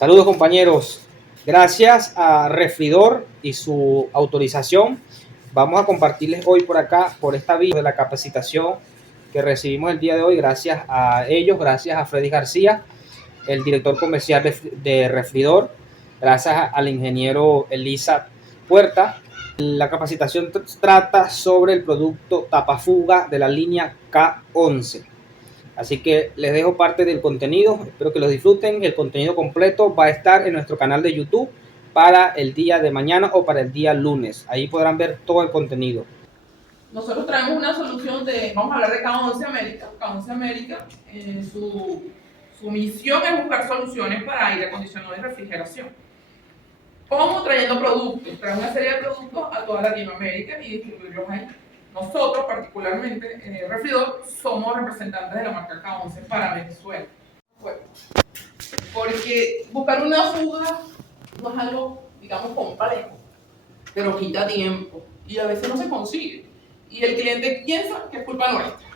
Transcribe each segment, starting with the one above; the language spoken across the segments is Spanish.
Saludos compañeros, gracias a Refridor y su autorización vamos a compartirles hoy por acá, por esta vía de la capacitación que recibimos el día de hoy, gracias a ellos, gracias a Freddy García, el director comercial de Refridor, gracias al ingeniero Elisa Puerta. La capacitación trata sobre el producto tapafuga de la línea K11. Así que les dejo parte del contenido, espero que lo disfruten. El contenido completo va a estar en nuestro canal de YouTube para el día de mañana o para el día lunes. Ahí podrán ver todo el contenido. Nosotros traemos una solución vamos a hablar de K11 América. K11 América, su misión es buscar soluciones para aire acondicionado y refrigeración. ¿Cómo? Trayendo productos, traer una serie de productos a toda Latinoamérica y distribuirlos ahí. Nosotros, particularmente, en el Refridor, somos representantes de la marca K11 para Venezuela. Bueno, porque buscar una fuga no es algo, digamos, complejo, pero quita tiempo y a veces no se consigue. Y el cliente piensa que es culpa nuestra.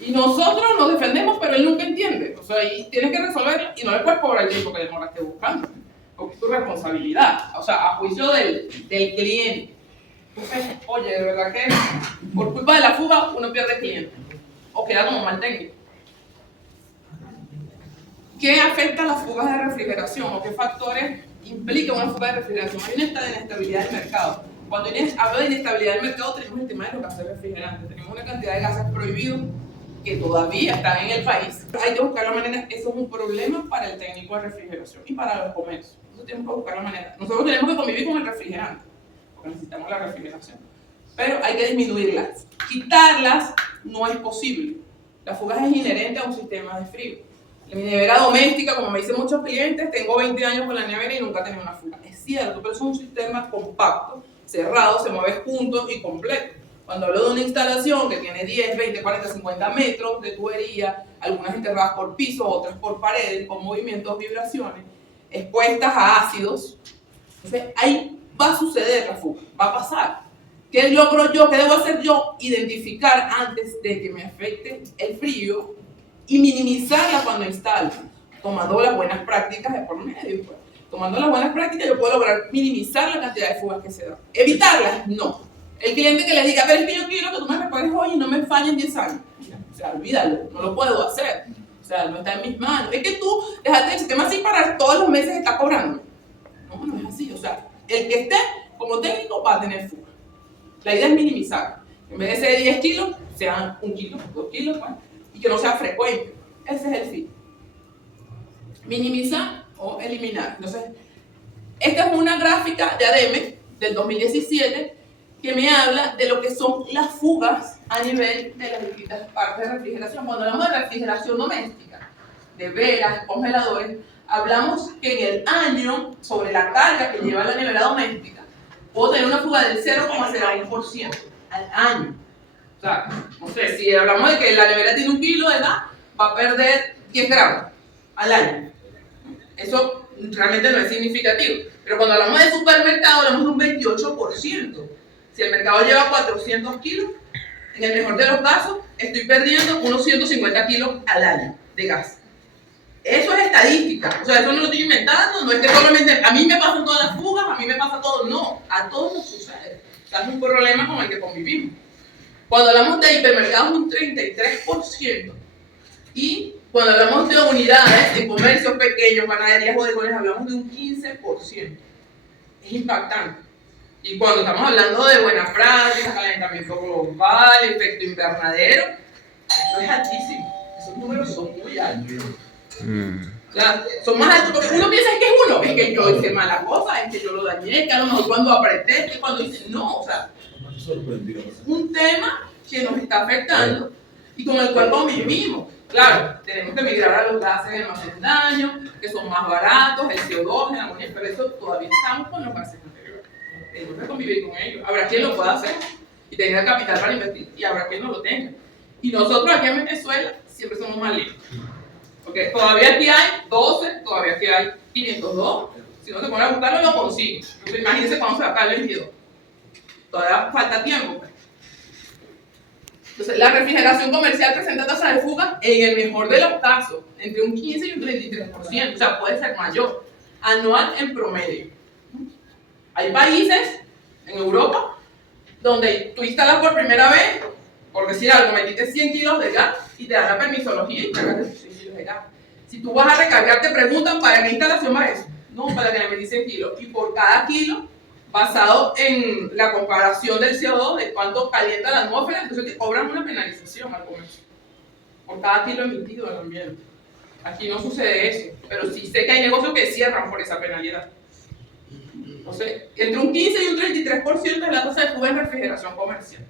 Y nosotros nos defendemos, pero él nunca entiende. O sea, ahí tienes que resolverlo y no le puedes cobrar el tiempo que demoraste buscando, porque es tu responsabilidad, o sea, a juicio del cliente. Entonces, oye, de verdad que por culpa de la fuga uno pierde cliente o queda como mal técnico. ¿Qué afecta a las fugas de refrigeración o qué factores implica una fuga de refrigeración? Hay una inestabilidad del mercado. Cuando hablo de inestabilidad del mercado, tenemos el tema de los gases refrigerantes. Tenemos una cantidad de gases prohibidos que todavía están en el país. Hay que buscar la manera, eso es un problema para el técnico de refrigeración y para los comercios. Nosotros tenemos que buscar la manera. Nosotros tenemos que convivir con el refrigerante, porque necesitamos la refrigeración. Pero hay que disminuirlas. Quitarlas no es posible. La fuga es inherente a un sistema de frío. En mi nevera doméstica, como me dicen muchos clientes, tengo 20 años con la nevera y nunca he tenido una fuga. Es cierto, pero es un sistema compacto, cerrado, se mueve junto y completo. Cuando hablo de una instalación que tiene 10, 20, 40, 50 metros de tubería, algunas enterradas por piso, otras por paredes, con movimientos, vibraciones, expuestas a ácidos, entonces ahí va a suceder la fuga, va a pasar. ¿Qué logro yo? ¿Qué debo hacer yo? Identificar antes de que me afecte el frío y minimizarla cuando instalo, tomando las buenas prácticas de por medio. Pues. Tomando las buenas prácticas yo puedo lograr minimizar la cantidad de fugas que se dan. Evitarlas, no. El cliente que le diga, pero es que yo quiero que tú me repares hoy y no me falle en 10 años. O sea, olvídalo, no lo puedo hacer. O sea, no está en mis manos. Es que tú dejaste el sistema así para todos los meses estar cobrando. No, no es así. O sea, el que esté como técnico va a tener fuga. La idea es minimizar. En vez de ser 10 kilos, sean 1 kilo, 2 kilos, bueno, y que no sea frecuente. Ese es el fin. Minimizar o eliminar. Entonces, esta es una gráfica de ADEME del 2017 que me habla de lo que son las fugas a nivel de las distintas partes de refrigeración. Cuando hablamos de refrigeración doméstica, de velas, congeladores, hablamos que en el año, sobre la carga que lleva la nevera doméstica, puedo tener una fuga del 0,01% al año. O sea, no sé, si hablamos de que la nevera tiene 1 kilo de edad, va a perder 10 gramos al año. Eso realmente no es significativo. Pero cuando hablamos de supermercado, hablamos de un 28%. Si el mercado lleva 400 kilos, en el mejor de los casos, estoy perdiendo unos 150 kilos al año de gas. Eso es estadística. O sea, eso no lo estoy inventando. No es que solamente a mí me pasan todas las fugas, a mí me pasa todo. No, a todos nos sucede. O sea, es un problema con el que convivimos. Cuando hablamos de hipermercados, un 33%. Y cuando hablamos de unidades de comercios pequeños, panaderías, bodegones, hablamos de un 15%. Es impactante. Y cuando estamos hablando de buenas prácticas, calentamiento global, efecto invernadero, eso es altísimo. Esos números son muy altos. O sea, son más altos porque uno piensa que es uno, es que yo hice mala cosa, es que yo lo dañé, que a lo mejor cuando apreté, que cuando hice, no, o sea, un tema que nos está afectando y con el cual convivimos. Claro, tenemos que migrar a los gases que no hacen daño, que son más baratos, el CO2, el amonio, pero eso todavía estamos con los gases anteriores. Tenemos que convivir con ellos. Habrá quien lo pueda hacer y tenga capital para invertir y habrá quien no lo tenga. Y nosotros aquí en Venezuela siempre somos más listos. Porque todavía aquí hay 12, todavía aquí hay 502. Si no se pone a buscarlo, lo consigue. Imagínense cuando se va a caer el 22. Todavía falta tiempo. Entonces, la refrigeración comercial presenta tasa de fuga en el mejor de los casos, entre un 15 y un 33%, o sea, puede ser mayor. anual en promedio. Hay países en Europa donde tú instalas por primera vez, por decir algo, metiste 100 kilos de gas y te dan la permisología y cargas esos 100 kilos de gas. Si tú vas a recargar, te preguntan ¿para qué instalación va eso? No, para que le metiste 100 kilos. Y por cada kilo, basado en la comparación del CO2, de cuánto calienta la atmósfera, entonces te cobran una penalización al comercio. Por cada kilo emitido al ambiente. Aquí no sucede eso, pero sí sé que hay negocios que cierran por esa penalidad. Entonces, entre un 15 y un 33% es la tasa de fuga en refrigeración comercial.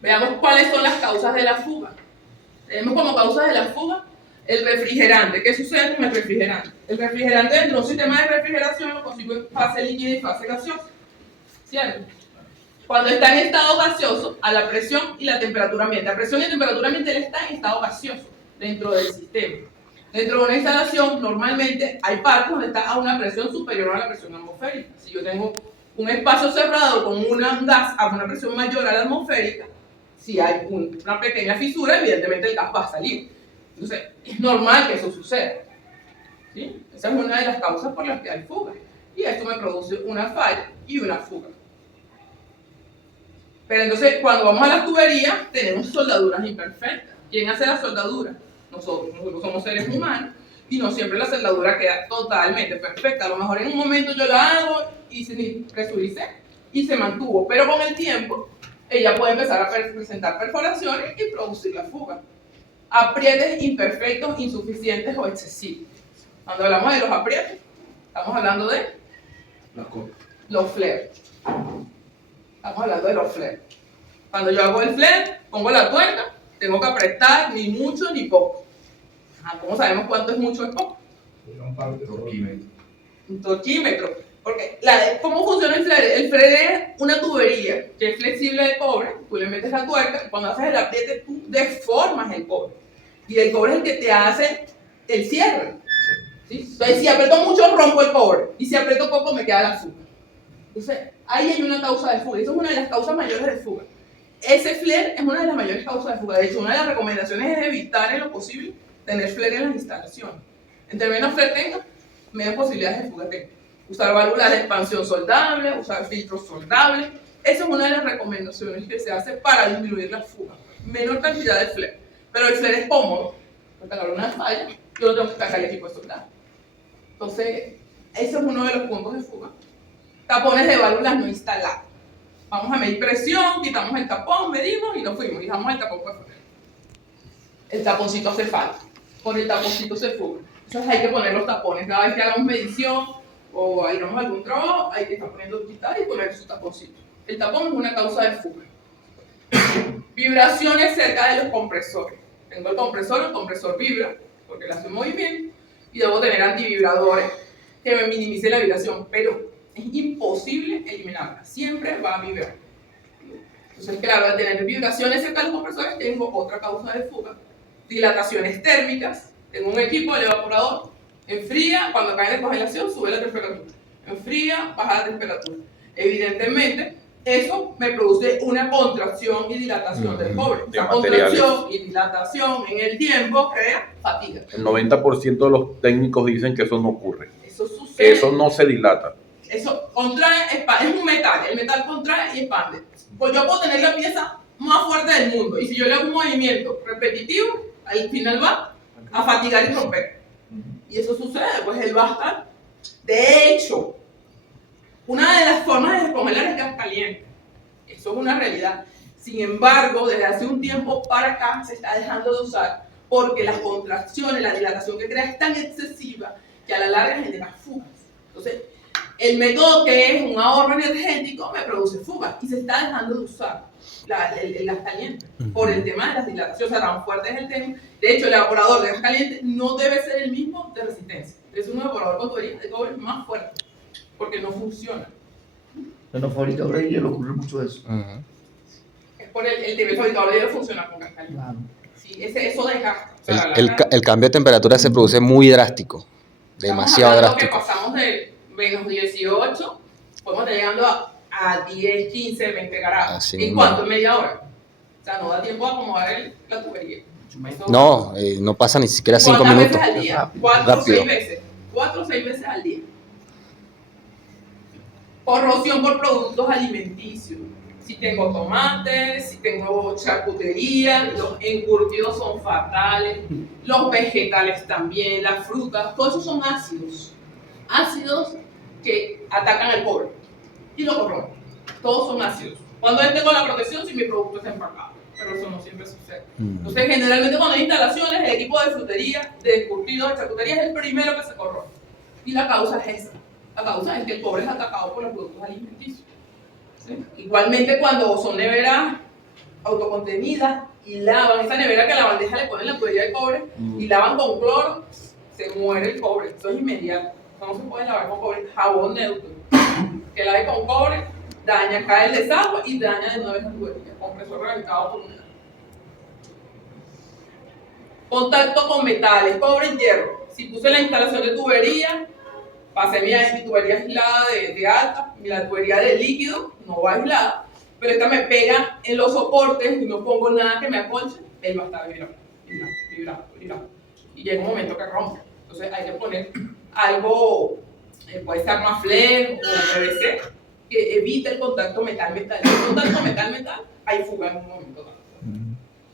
Veamos cuáles son las causas de la fuga. Tenemos como causas de la fuga el refrigerante. ¿Qué sucede con el refrigerante? El refrigerante dentro de un sistema de refrigeración lo consigo en fase líquida y fase gaseosa. ¿Cierto? Cuando está en estado gaseoso, a la presión y la temperatura ambiente. La presión y la temperatura ambiente él está en estado gaseoso dentro del sistema. Dentro de una instalación, normalmente hay partes donde está a una presión superior a la presión atmosférica. Si yo tengo un espacio cerrado con un gas a una presión mayor a la atmosférica, si hay una pequeña fisura, evidentemente el gas va a salir. Entonces, es normal que eso suceda. ¿Sí? Esa es una de las causas por las que hay fuga. Y esto me produce una falla y una fuga. Pero entonces, cuando vamos a las tuberías, tenemos soldaduras imperfectas. ¿Quién hace la soldadura? Nosotros somos seres humanos y no siempre la soldadura queda totalmente perfecta. A lo mejor en un momento yo la hago y se presuricé y se mantuvo, pero con el tiempo ella puede empezar a presentar perforaciones y producir la fuga. Aprietes imperfectos, insuficientes o excesivos. Cuando hablamos de los aprietes, estamos hablando de los flares. Estamos hablando de los flares. Cuando yo hago el flare, pongo la tuerca, tengo que apretar ni mucho ni poco. ¿Cómo sabemos cuánto es mucho o es poco? Un torquímetro. Porque ¿cómo funciona el flare? El flare es una tubería que es flexible de cobre, tú le metes la tuerca y cuando haces el apriete tú deformas el cobre. Y el cobre es el que te hace el cierre. ¿Sí? Entonces si aprieto mucho rompo el cobre y si aprieto poco me queda la fuga. Entonces ahí hay una causa de fuga. Eso es una de las causas mayores de fuga. Ese flare es una de las mayores causas de fuga. De hecho, una de las recomendaciones es evitar en lo posible tener flare en las instalaciones. Entre menos flare tenga, menos posibilidades de fuga tenga. Usar válvulas de expansión soldables, usar filtros soldables. Esa es una de las recomendaciones que se hace para disminuir la fuga. Menor cantidad de flare. Pero el flare es cómodo, porque al haber una falla, yo no tengo que cargar el equipo de soldado. Entonces, ese es uno de los puntos de fuga. Tapones de válvulas no instaladas. Vamos a medir presión, quitamos el tapón, medimos y nos fuimos. Y dejamos el tapón por fuera. El taponcito hace falta. Con el taponcito se fuga. Entonces hay que poner los tapones. Cada vez que hagamos medición o hagamos algún trabajo, hay que estar poniendo quitar y poner su taponcito. El tapón es una causa de fuga. Vibraciones cerca de los compresores. Tengo el compresor vibra, porque le hace un movimiento, y debo tener antivibradores que me minimicen la vibración, pero es imposible eliminarla, siempre va a vibrar. Entonces, claro, al tener vibraciones cerca de los compresores, tengo otra causa de fuga. Dilataciones térmicas, tengo un equipo de evaporador, enfría, cuando cae en congelación, sube la temperatura, enfría, baja la temperatura. Evidentemente, eso me produce una contracción y dilatación del cobre. La contracción y dilatación en el tiempo crea fatiga. El 90% de los técnicos dicen que eso no ocurre. Eso sucede. Eso no se dilata. Eso contrae, es un metal. El metal contrae y expande. Pues yo puedo tener la pieza más fuerte del mundo. Y si yo le hago un movimiento repetitivo, al final va a fatigar y romper. Y eso sucede, pues él va a estar. De hecho, una de las formas de descongelar es gas caliente. Eso es una realidad. Sin embargo, desde hace un tiempo para acá se está dejando de usar porque las contracciones, la dilatación que crea es tan excesiva que a la larga genera fugas. Entonces, el método que es un ahorro energético me produce fugas y se está dejando de usar el gas caliente por el tema de las dilataciones. O sea, tan fuerte es el tema. De hecho, el evaporador de gas caliente no debe ser el mismo de resistencia. Es un evaporador con tubería de cobre más fuerte porque no funciona. En los fabricadores de hielo ocurre mucho eso. Es por el fabricador de hielo funciona con gas caliente. Claro. Sí, eso desgasta. O sea, El cambio de temperatura se produce muy drástico, demasiado drástico. Que pasamos de menos 18, podemos estar llegando a 10, 15, 20 grados. Así ¿En cuánto? En media hora. O sea, no da tiempo a acomodar la tubería. No, no pasa ni siquiera 5 ¿Cuántas minutos. veces al día? Rápido. 4 o Rápido. 6 veces. 4 o 6 veces al día. Corrosión por productos alimenticios. Si tengo tomates, si tengo charcutería, los encurtidos son fatales, los vegetales también, las frutas, todos esos son ácidos. Ácidos que atacan al cobre y lo corrompen. Todos son ácidos. Cuando yo tengo la protección, si mi producto está empacado, pero eso no siempre sucede. Entonces, generalmente cuando hay instalaciones, el equipo de frutería, de encurtidos, de charcutería es el primero que se corrompe. Y la causa es esa. La causa es que el cobre es atacado por los productos alimenticios. ¿Sí? Igualmente cuando son neveras autocontenidas y lavan, esa nevera que a la bandeja le ponen la tubería de cobre y lavan con cloro, se muere el cobre. Eso es inmediato. No se puede lavar con cobre. Jabón neutro. Que lave con cobre, daña, cae el desagüe y daña de nuevo esa tubería. Compresor reventado por una. Contacto con metales, cobre y hierro. Si puse la instalación de tubería, pasé mi tubería aislada de alta, y la tubería de líquido no va aislada, pero esta me pega en los soportes y no pongo nada que me acolche, él va a estar vibrando. Y llega un momento que rompe. Entonces hay que poner algo, puede ser Armaflex o PVC, que evite el contacto metal-metal. Si hay contacto metal-metal, hay fuga en un momento dado.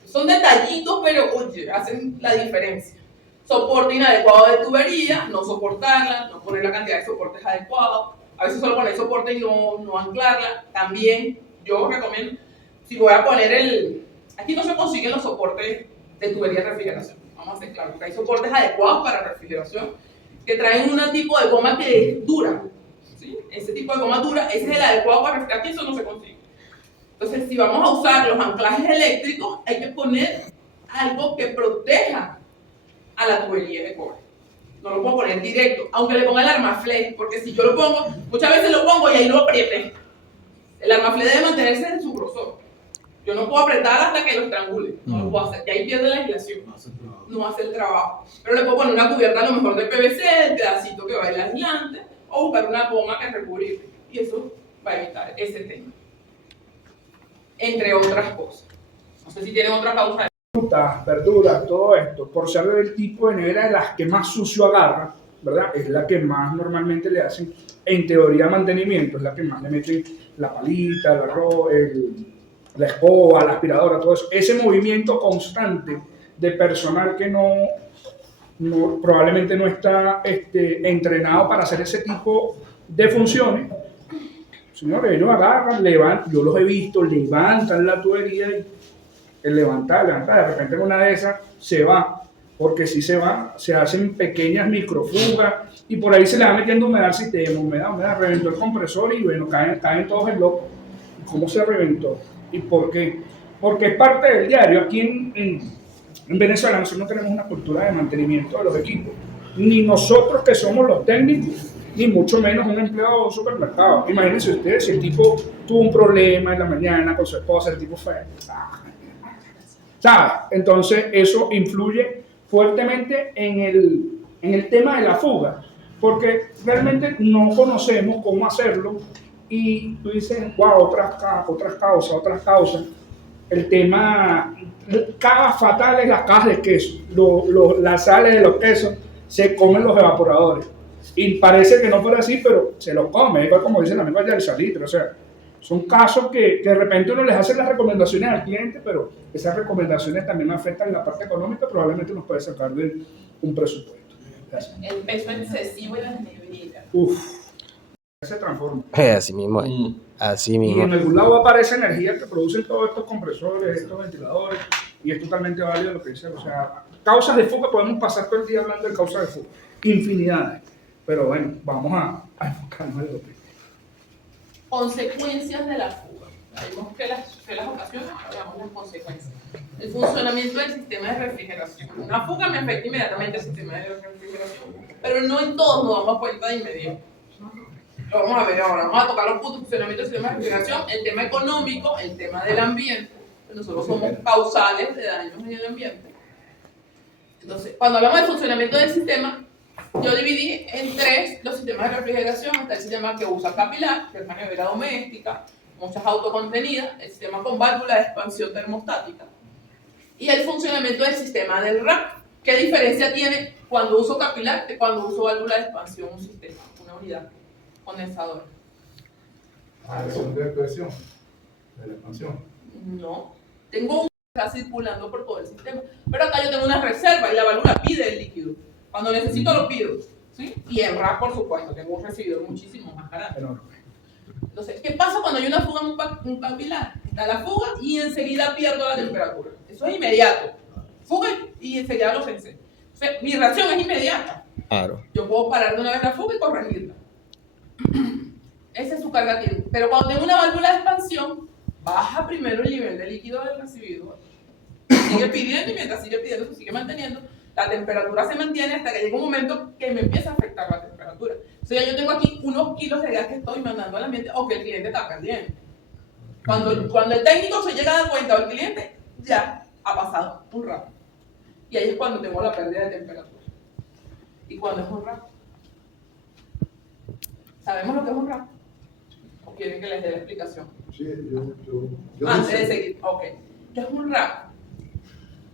Son detallitos, pero oye, hacen la diferencia. Soporte inadecuado de tubería, no soportarla, no poner la cantidad de soportes adecuados. A veces solo poner soporte y no anclarla. También yo recomiendo, si voy a poner aquí no se consiguen los soportes de tubería de refrigeración. Vamos a ser claros, porque hay soportes adecuados para refrigeración que traen un tipo de goma que es dura. ¿Sí? Ese tipo de goma dura, ese es el adecuado para refrigerar, aquí eso no se consigue. Entonces, si vamos a usar los anclajes eléctricos, hay que poner algo que proteja a la tubería de cobre. No lo puedo poner directo, aunque le ponga el Armaflex, porque si yo lo pongo, muchas veces lo pongo y ahí lo apriete. El Armaflex debe mantenerse en su grosor. Yo no puedo apretar hasta que lo estrangule, no lo puedo hacer, y ahí pierde la aislación. No hace el trabajo. Pero le puedo poner una cubierta a lo mejor de PVC, el pedacito que va el aislante, o buscar una goma que recubrirle. Y eso va a evitar ese tema. Entre otras cosas. No sé si tienen otra causa. Frutas, verduras, todo esto, por ser el tipo de nevera de las que más sucio agarra, ¿verdad? Es la que más normalmente le hacen, en teoría, mantenimiento, es la que más le meten la palita, el arroz, la escoba, la aspiradora, todo eso. Ese movimiento constante de personal que probablemente no está entrenado para hacer ese tipo de funciones. Señores, ellos agarran, levantan, yo los he visto, levantan la tubería y el levantar, de repente en una de esas se va, porque si se va, se hacen pequeñas microfugas y por ahí se le va metiendo humedad al sistema, humedad, reventó el compresor y bueno, caen todos en loco. ¿Cómo se reventó? ¿Y por qué? Porque es parte del diario. Aquí en Venezuela nosotros no tenemos una cultura de mantenimiento de los equipos, ni nosotros que somos los técnicos, ni mucho menos un empleado de un supermercado. Imagínense ustedes si el tipo tuvo un problema en la mañana con su esposa, el tipo fue... ¿Sabes? Entonces eso influye fuertemente en el tema de la fuga, porque realmente no conocemos cómo hacerlo y tú dices, wow, otras causas. El tema, cagas fatales, las cajas de queso, las sales de los quesos se comen los evaporadores. Y parece que no fuera así, pero se los come, igual como dice el amigo allá del salitre, o sea, son casos que de repente uno les hace las recomendaciones al cliente, pero esas recomendaciones también afectan la parte económica, probablemente nos puede sacar de un presupuesto. Gracias. El peso excesivo en las neveritas. Se transforma. Así mismo. Así Y mismo. en algún lado aparece energía que producen todos estos compresores, estos ventiladores, y es totalmente válido lo que dice. O sea, causas de fuga, podemos pasar todo el día hablando de causas de fuga, infinidades. Pero bueno, vamos a enfocarnos en lo que... Consecuencias de la fuga. Vimos que las ocasiones, veamos las consecuencias. El funcionamiento del sistema de refrigeración. Una fuga me afecta inmediatamente el sistema de refrigeración, pero no en todos nos damos cuenta de inmediato. Lo vamos a ver ahora. Vamos a tocar los puntos de funcionamiento del sistema de refrigeración, el tema económico, el tema del ambiente. Nosotros somos causales de daños en el ambiente. Entonces, cuando hablamos de funcionamiento del sistema, yo dividí en tres los sistemas de refrigeración. Está el sistema que usa capilar, que es una nevera doméstica, muchas autocontenidas, el sistema con válvula de expansión termostática. y el funcionamiento del sistema del RAC. ¿Qué diferencia tiene cuando uso capilar de cuando uso válvula de expansión, un sistema, una unidad condensadora? Presión de presión de la expansión. No, tengo un que está circulando por todo el sistema, pero acá yo tengo una reserva y la válvula pide el líquido. Cuando necesito lo pido, ¿sí? Y el RAC, por supuesto, tengo un recibidor muchísimo más grande. Entonces, ¿qué pasa cuando hay una fuga en un capilar? Está la fuga y enseguida pierdo la temperatura. Eso es inmediato. Fuga y enseguida lo sensé. Entonces, mi reacción es inmediata. Claro. Yo puedo parar de una vez la fuga y corregirla. Esa es su carga tiempo. Pero cuando tengo una válvula de expansión, baja primero el nivel de líquido del recibidor. Sigue pidiendo y mientras sigue pidiendo, se sigue manteniendo. La temperatura se mantiene hasta que llega un momento que me empieza a afectar la temperatura. O sea, yo tengo aquí unos kilos de gas que estoy mandando al ambiente o que el cliente está perdiendo. Cuando el técnico se llega a dar cuenta o el cliente, ya ha pasado un rato. Y ahí es cuando tengo la pérdida de temperatura. ¿Y cuando es un rato? ¿Sabemos lo que es un rato? ¿O quieren que les dé la explicación? Sí, yo Antes no de sé. seguir, ok. ¿Qué es un rack?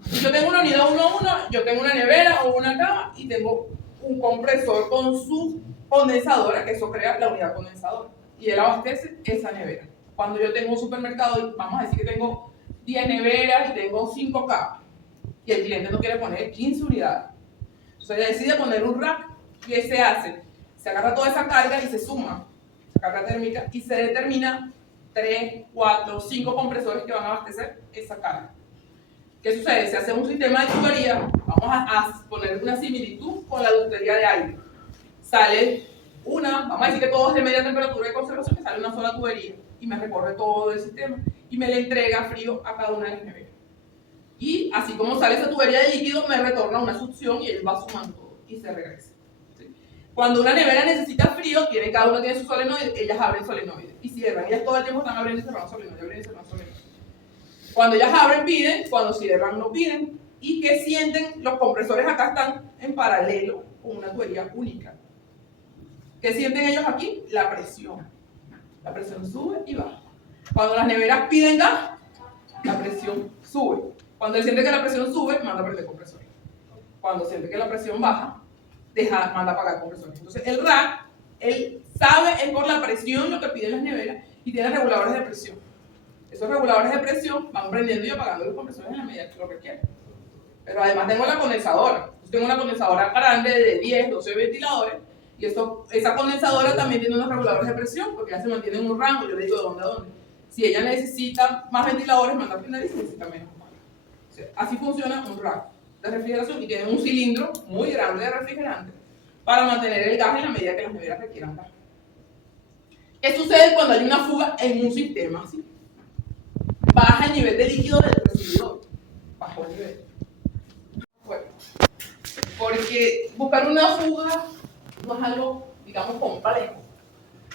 Si yo tengo una unidad 1 a 1, yo tengo una nevera o una cama y tengo un compresor con su condensadora, que eso crea la unidad condensadora. Y él abastece esa nevera. Cuando yo tengo un supermercado y vamos a decir que tengo 10 neveras y tengo 5 camas, y el cliente no quiere poner 15 unidades. Entonces decide poner un rack. ¿Qué se hace? Se agarra toda esa carga y se suma, esa carga térmica, y se determina 3, 4, 5 compresores que van a abastecer esa carga. ¿Qué sucede? Se hace un sistema de tubería, vamos a poner una similitud con la ductería de aire. Sale una, vamos a decir que todo es de media temperatura de conservación, que sale una sola tubería y me recorre todo el sistema y me le entrega frío a cada una de las neveras. Y así como sale esa tubería de líquido, me retorna una succión y él va sumando todo y se regresa. ¿Sí? Cuando una nevera necesita frío, cada una tiene su solenoide, ellas abren solenoide y cierran. Ellas todo el tiempo están abriendo y cerrando solenoide, abriendo y cerrando solenoide. Cuando ellas abren, piden, cuando cierran, no piden. ¿Y qué sienten? Los compresores acá están en paralelo con una tubería única. ¿Qué sienten ellos aquí? La presión. La presión sube y baja. Cuando las neveras piden gas, la presión sube. Cuando él siente que la presión sube, manda a prender compresores. Cuando siente que la presión baja, manda a apagar compresores. Entonces el rack, él sabe, es por la presión lo que piden las neveras y tiene reguladores de presión. Esos reguladores de presión van prendiendo y apagando los compresores en la medida que lo requieren. Pero además tengo la condensadora. Tengo una condensadora grande de 10, 12 ventiladores y esa condensadora también tiene unos reguladores de presión porque ya se mantiene en un rango. Yo le digo de dónde a dónde. Si ella necesita más ventiladores, manda a prender y si necesita menos. O sea, así funciona un rack de refrigeración y tiene un cilindro muy grande de refrigerante para mantener el gas en la medida que las neveras requieran gas. ¿Qué sucede cuando hay una fuga en un sistema así? Baja el nivel de líquido del recibidor. Bajó el nivel. Bueno, porque buscar una fuga no es algo, digamos, complejo,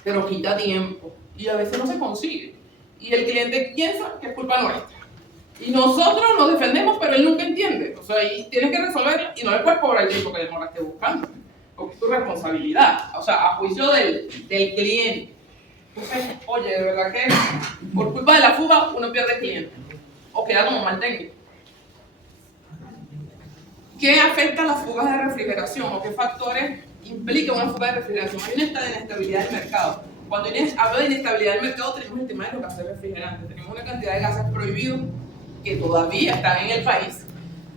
pero quita tiempo y a veces no se consigue. Y el cliente piensa que es culpa nuestra. Y nosotros nos defendemos, pero él nunca entiende. O sea, ahí tienes que resolverlo y no le puedes cobrar el tiempo que demoraste buscando, porque es tu responsabilidad. O sea, a juicio del cliente. Entonces, oye, de verdad que por culpa de la fuga uno pierde cliente o queda como mal técnico. ¿Qué afecta a las fugas de refrigeración o qué factores implica una fuga de refrigeración? Hay una inestabilidad del mercado. Cuando hablo de inestabilidad del mercado tenemos el tema de los gases refrigerantes. Tenemos una cantidad de gases prohibidos que todavía están en el país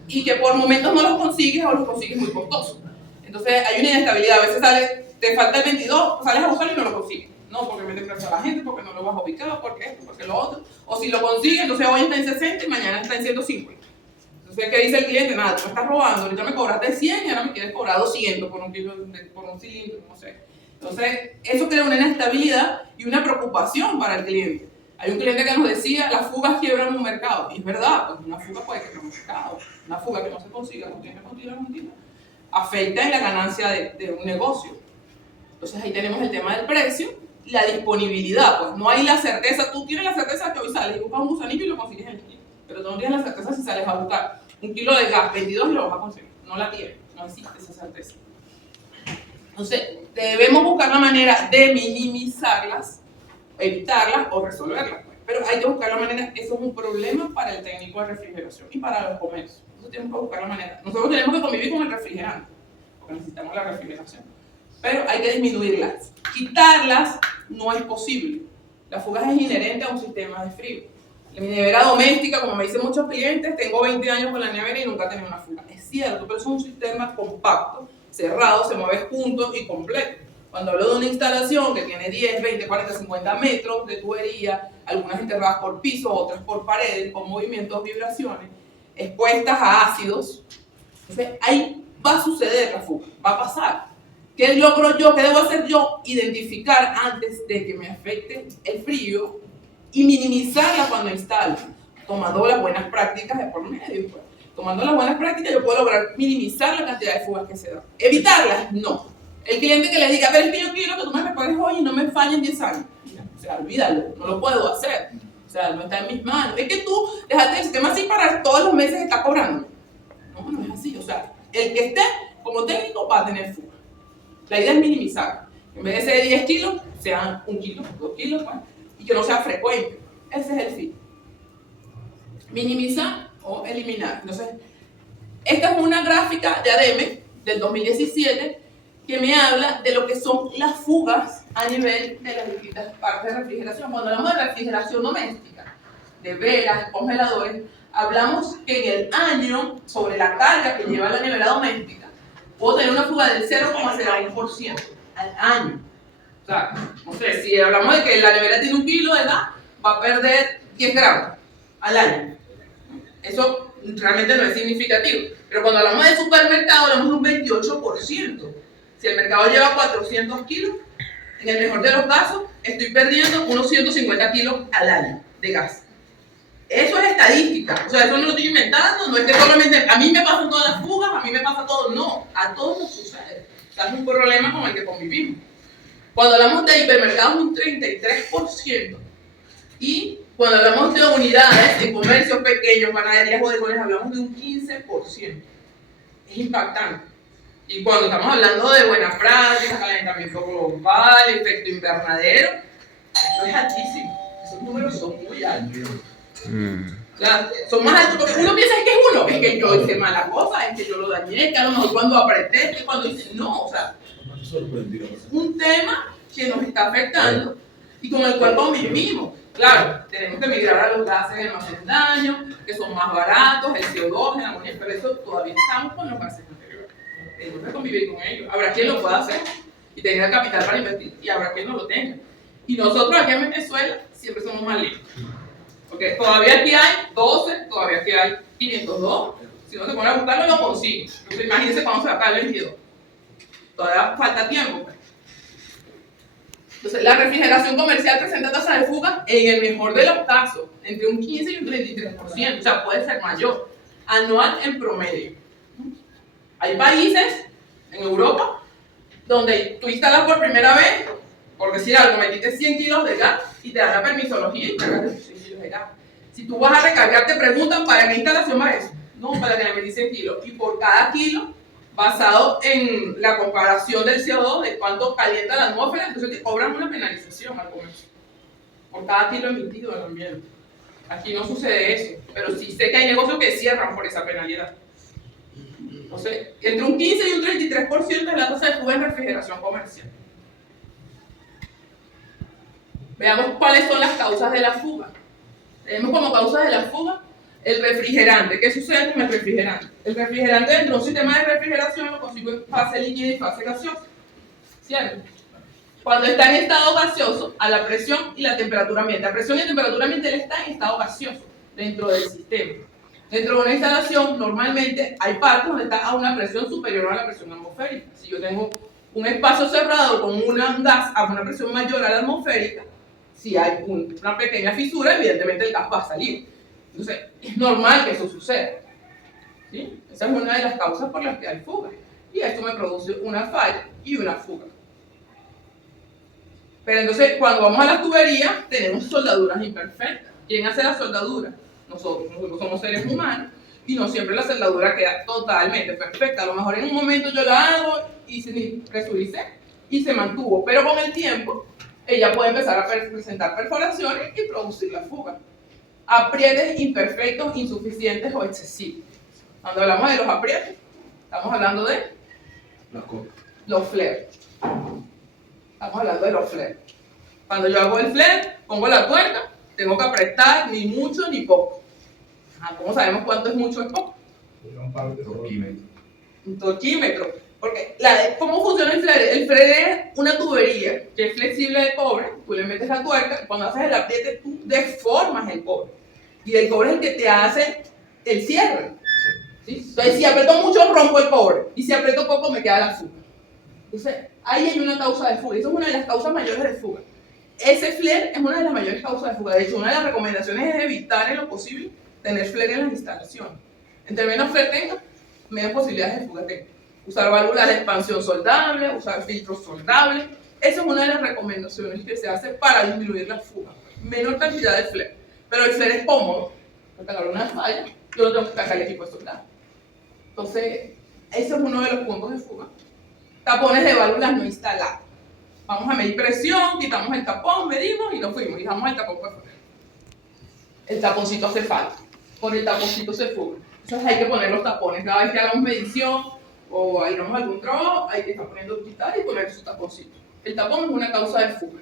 y que por momentos no los consigues o los consigues muy costosos. Entonces hay una inestabilidad. A veces te falta el 22, sales a buscarlo y no lo consigues. No, porque me precio a la gente, porque no lo vas a ubicar, porque esto, porque lo otro. O si lo consigues, entonces hoy está en 60 y mañana está en 150. Entonces, ¿qué dice el cliente? Nada, tú me estás robando, ahorita me cobraste 100 y ahora me quieres cobrar 200 por un cilindro, no sé. Entonces, eso crea una inestabilidad y una preocupación para el cliente. Hay un cliente que nos decía, las fugas quiebran un mercado. Y es verdad, pues una fuga puede quebrar un mercado. Una fuga que no se consiga, continua, afecta en la ganancia de un negocio. Entonces, ahí tenemos el tema del precio. La disponibilidad, pues no hay la certeza, tú tienes la certeza que hoy sales y buscas un gusanillo y lo consigues en el kilo, pero tú no tienes la certeza si sales a buscar un kilo de gas 22 y lo vas a conseguir, no la tienes, no existe esa certeza. Entonces, debemos buscar la manera de minimizarlas, evitarlas o resolverlas. Pues. Pero hay que buscar la manera, eso es un problema para el técnico de refrigeración y para los comercios. Nosotros tenemos que buscar la manera. Nosotros tenemos que convivir con el refrigerante, porque necesitamos la refrigeración. Pero hay que disminuirlas. Quitarlas no es posible. La fuga es inherente a un sistema de frío. En mi nevera doméstica, como me dicen muchos clientes, tengo 20 años con la nevera y nunca he tenido una fuga. Es cierto, pero es un sistema compacto, cerrado, se mueve junto y completo. Cuando hablo de una instalación que tiene 10, 20, 40, 50 metros de tubería, algunas enterradas por piso, otras por paredes, con movimientos, vibraciones, expuestas a ácidos, entonces ahí va a suceder la fuga, va a pasar. ¿Qué logro yo? ¿Qué debo hacer yo? Identificar antes de que me afecte el frío y minimizarla cuando instalo, tomando las buenas prácticas de por medio. Pues. Tomando las buenas prácticas yo puedo lograr minimizar la cantidad de fugas que se dan. ¿Evitarlas? No. El cliente que le diga, pero es que yo quiero que tú me repares hoy y no me falle en 10 años. O sea, olvídalo, no lo puedo hacer. O sea, no está en mis manos. Es que tú dejaste el sistema así para todos los meses estar cobrando. No, no es así. O sea, el que esté como técnico va a tener fuga. La idea es minimizar. En vez de ser 10 kilos, sean 1 kilo, 2 kilos, pues, y que no sea frecuente. Ese es el fin. Minimizar o eliminar. Entonces, esta es una gráfica de ADEME del 2017 que me habla de lo que son las fugas a nivel de las distintas partes de refrigeración. Cuando hablamos de refrigeración doméstica, de velas, congeladores, hablamos que en el año, sobre la carga que lleva la nevera doméstica, puedo tener una fuga del 0,01% al año. O sea, no sé, si hablamos de que la nevera tiene 1 kilo de edad, va a perder 10 gramos al año. Eso realmente no es significativo. Pero cuando hablamos de supermercado, hablamos de un 28%. Si el mercado lleva 400 kilos, en el mejor de los casos, estoy perdiendo unos 150 kilos al año de gas. Eso es estadística. O sea, eso no lo estoy inventando. No es que solamente a mí me pasan todas las fugas, a mí me pasa todo. No, a todos nos sucede. O sea, es un problema con el que convivimos. Cuando hablamos de hipermercados, un 33%. Y cuando hablamos de unidades, de comercios pequeños, panaderías, bodegones, hablamos de un 15%. Es impactante. Y cuando estamos hablando de buenas prácticas, calentamiento global, efecto invernadero, eso es altísimo. Esos números son muy altos. O sea, son más altos porque uno piensa que es uno, es que yo hice mala cosa, es que yo lo dañé, que a lo mejor cuando apreté, que cuando hice. No, o sea, es un tema que nos está afectando y con el cual convivimos. Claro, tenemos que migrar a los gases que no hacen daño, que son más baratos, el CO2, el amonio, pero eso todavía estamos con los gases anteriores. Tenemos que convivir con ellos. Habrá quien lo pueda hacer y tenga el capital para invertir, y habrá quien no lo tenga. Y nosotros aquí en Venezuela siempre somos más libres. Porque todavía aquí hay 12, todavía aquí hay 502. Si no se pone a buscarlo, lo consigue. Entonces, imagínense cuándo se va a acabar el 22. Todavía falta tiempo. Pues. Entonces, la refrigeración comercial presenta tasas de fuga en el mejor de los casos, entre un 15 y un 33%. O sea, puede ser mayor. Anual en promedio. Hay países en Europa donde tú instalas por primera vez, por decir algo, metiste 100 kilos de gas y te dan la permisología y cargas de 100 kilos de gas. Si tú vas a recargar, te preguntan para qué instalación va eso. No, para que le metí 100 kilos. Y por cada kilo, basado en la comparación del CO2, de cuánto calienta la atmósfera, entonces te cobran una penalización al comercio. Por cada kilo emitido en el ambiente. Aquí no sucede eso, pero sí sé que hay negocios que cierran por esa penalidad. Entonces, entre un 15 y un 33% es la tasa de fuga en refrigeración comercial. Veamos cuáles son las causas de la fuga. Tenemos como causas de la fuga el refrigerante. ¿Qué sucede con el refrigerante? El refrigerante dentro de un sistema de refrigeración lo consigo en fase líquida y fase gaseosa. ¿Cierto? Cuando está en estado gaseoso, a la presión y la temperatura ambiente. La presión y la temperatura ambiente él está en estado gaseoso dentro del sistema. Dentro de una instalación, normalmente hay partes donde está a una presión superior a la presión atmosférica. Si yo tengo un espacio cerrado con un gas a una presión mayor a la atmosférica, si hay una pequeña fisura, evidentemente el gas va a salir. Entonces, es normal que eso suceda. ¿Sí? Esa es una de las causas por las que hay fuga. Y esto me produce una falla y una fuga. Pero entonces, cuando vamos a las tuberías, tenemos soldaduras imperfectas. ¿Quién hace la soldadura? Nosotros somos seres humanos y no siempre la soldadura queda totalmente perfecta. A lo mejor en un momento yo la hago y se presuricé y se mantuvo, pero con el tiempo ella puede empezar a presentar perforaciones y producir la fuga. Aprietes imperfectos, insuficientes o excesivos. Cuando hablamos de los aprietes, estamos hablando de los flares. Estamos hablando de los flares. Cuando yo hago el flare, pongo la tuerca, tengo que apretar ni mucho ni poco. ¿Cómo sabemos cuánto es mucho o es poco? Un torquímetro. Porque ¿cómo funciona el flare? El flare es una tubería que es flexible de cobre, tú le metes la tuerca y cuando haces el apriete tú deformas el cobre. Y el cobre es el que te hace el cierre. ¿Sí? Entonces si aprieto mucho rompo el cobre y si aprieto poco me queda la fuga. Entonces ahí hay una causa de fuga. Eso es una de las causas mayores de fuga. Ese flare es una de las mayores causas de fuga. De hecho, una de las recomendaciones es evitar en lo posible tener flare en las instalaciones. Entre menos flare tenga, menos posibilidades de fuga tenga. Usar válvulas de expansión soldables, usar filtros soldables. Esa es una de las recomendaciones que se hace para disminuir la fuga. Menor cantidad de flare. Pero el flare es cómodo. Porque agarro una falla, yo no tengo que sacar el equipo de soldado. Entonces, ese es uno de los puntos de fuga. Tapones de válvulas no instaladas. Vamos a medir presión, quitamos el tapón, medimos y nos fuimos. Y dejamos el tapón por fuera. El taponcito hace falta. Con el taponcito se fuga. Entonces hay que poner los tapones. Cada vez que hagamos medición o hagamos algún trabajo, hay que estar poniendo quitar y poner su taponcito. El tapón es una causa de fuga.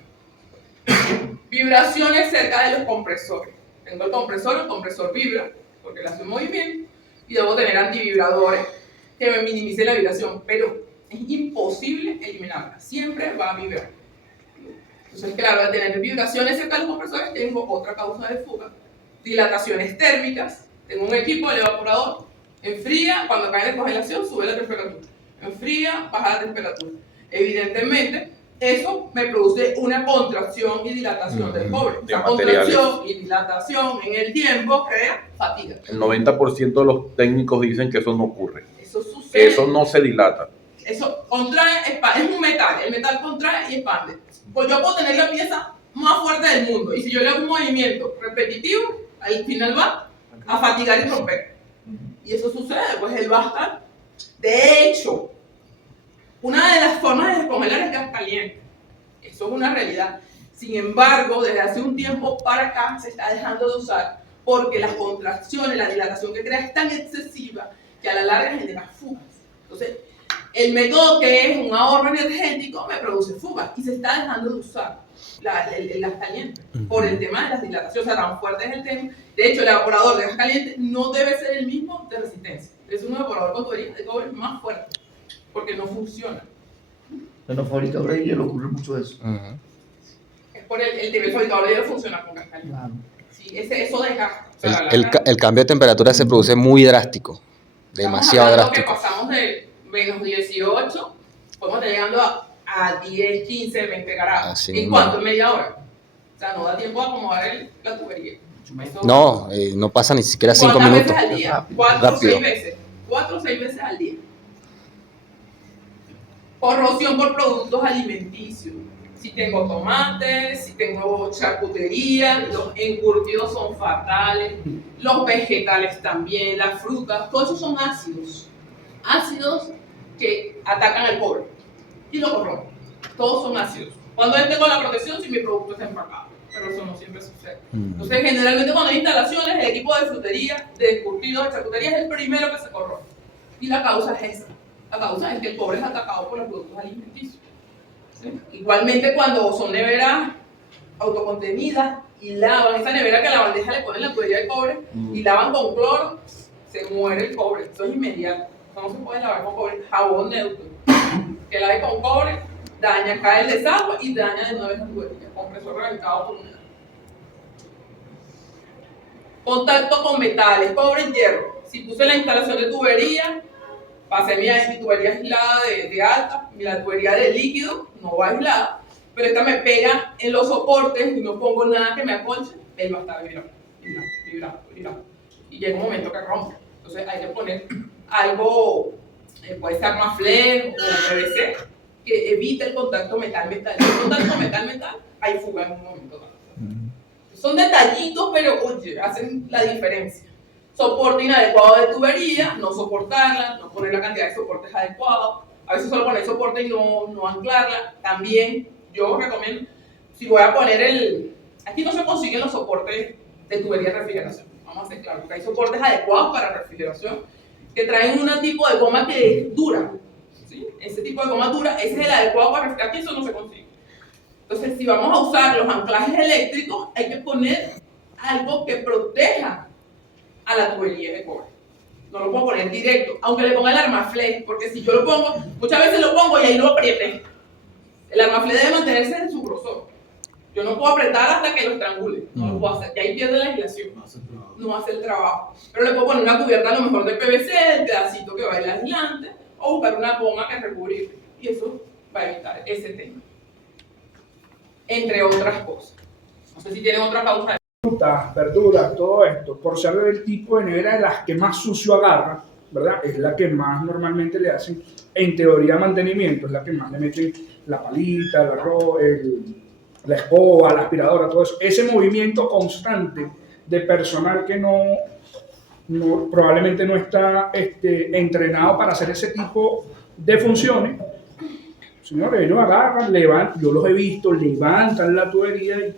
Vibraciones cerca de los compresores. Tengo el compresor vibra, porque le hace un movimiento, y debo tener antivibradores que me minimicen la vibración, pero es imposible eliminarla, siempre va a vibrar. Entonces, claro, al tener vibraciones cerca de los compresores, tengo otra causa de fuga. Dilataciones térmicas, tengo un equipo de evaporador, enfría, cuando cae en congelación, sube la temperatura, enfría, baja la temperatura. Evidentemente, eso me produce una contracción y dilatación del cobre. De Esa materiales. contracción y dilatación en el tiempo crea fatiga. El 90% de los técnicos dicen que eso no ocurre. Eso sucede. Eso no se dilata. Eso contrae, expande, es un metal, el metal contrae y expande. Pues yo puedo tener la pieza más fuerte del mundo y si yo le hago un movimiento repetitivo, al final va a fatigar y romper. Y eso sucede, pues él va a estar. De hecho, una de las formas de descongelar es gas caliente. Eso es una realidad. Sin embargo, desde hace un tiempo para acá se está dejando de usar porque las contracciones, la dilatación que crea es tan excesiva que a la larga genera fugas. Entonces, el método que es un ahorro energético me produce fugas y se está dejando de usar el gas caliente por el tema de las dilataciones. O sea, tan fuerte es el tema. De hecho, el evaporador de gas caliente no debe ser el mismo de resistencia. Es un evaporador con tubería de cobre más fuerte porque no funciona. En los fabricadores de hielo ocurre mucho eso. Es por el tema del fabricador de hielo funciona con gas caliente. Claro. Sí, eso deja. O sea, El cambio de temperatura se produce muy drástico, demasiado drástico. Que pasamos de menos 18, podemos estar llegando a 10, 15, 20 grados. Así ¿En mismo. cuánto? En media hora. O sea, no da tiempo a acomodar la tubería. Eso- No, no pasa ni siquiera 5 ¿Cuántas minutos. veces al día? 4 o Rápido. 6 veces. 4 o 6 veces al día. Corrosión por productos alimenticios. Si tengo tomates, si tengo charcutería, los encurtidos son fatales, los vegetales también, las frutas, todos esos son ácidos. Ácidos que atacan al cobre y lo corrompen. Todos son ácidos. Cuando yo tengo la protección, si mi producto está empacado, pero eso no siempre sucede. Entonces, generalmente cuando hay instalaciones, el equipo de frutería, de encurtidos, de charcutería es el primero que se corrompe. Y la causa es esa. La causa es que el cobre es atacado por los productos alimenticios. ¿Sí? Igualmente cuando son neveras autocontenidas y lavan, esa nevera que a la bandeja le ponen la tubería de cobre y lavan con cloro, se muere el cobre. Eso es inmediato. No se puede lavar con cobre, jabón neutro. Que lave con cobre, daña, cae el desagüe y daña de nuevo la tubería. Compresor reventado por humedad. Contacto con metales, cobre y hierro. Si puse la instalación de tubería, pasé mi tubería aislada de alta, la tubería de líquido no va aislada, pero esta me pega en los soportes y no pongo nada que me acolche, él va a estar vibrando. Y llega un momento que rompe. Entonces hay que poner algo, puede ser Armaflare o PVC, que evite el contacto metal-metal. Si hay contacto metal-metal, hay fuga en un momento dado. Son detallitos, pero oye, hacen la diferencia. Soporte inadecuado de tubería, no soportarla, no poner la cantidad de soportes adecuados. A veces solo poner soporte y no anclarla. También yo recomiendo si voy a poner aquí no se consiguen los soportes de tubería de refrigeración, vamos a ser claros, porque hay soportes adecuados para refrigeración que traen un tipo de goma que es dura, ¿sí? Ese tipo de goma dura, ese es el adecuado para refrigerar, aquí eso no se consigue. Entonces, si vamos a usar los anclajes eléctricos, hay que poner algo que proteja a la tubería de cobre. No lo puedo poner directo, aunque le ponga el armaflé, porque si yo lo pongo, muchas veces lo pongo y ahí lo apriete. El armaflé debe mantenerse en su grosor. Yo no puedo apretar hasta que lo estrangule, no lo puedo hacer, y ahí pierde la aislación, no hace el trabajo. Pero le puedo poner una cubierta a lo mejor de PVC, el pedacito que va el aislante, o buscar una goma que recubrir, y eso va a evitar ese tema. Entre otras cosas. No sé si tienen otra causa. Frutas, verduras, todo esto, por ser el tipo de nevera de las que más sucio agarra, ¿verdad? Es la que más normalmente le hacen, en teoría, mantenimiento, es la que más le meten la palita, el arroz, la escoba, la aspiradora, todo eso. Ese movimiento constante de personal que probablemente no está entrenado para hacer ese tipo de funciones. Señores, ellos agarran, levantan, yo los he visto, levantan la tubería y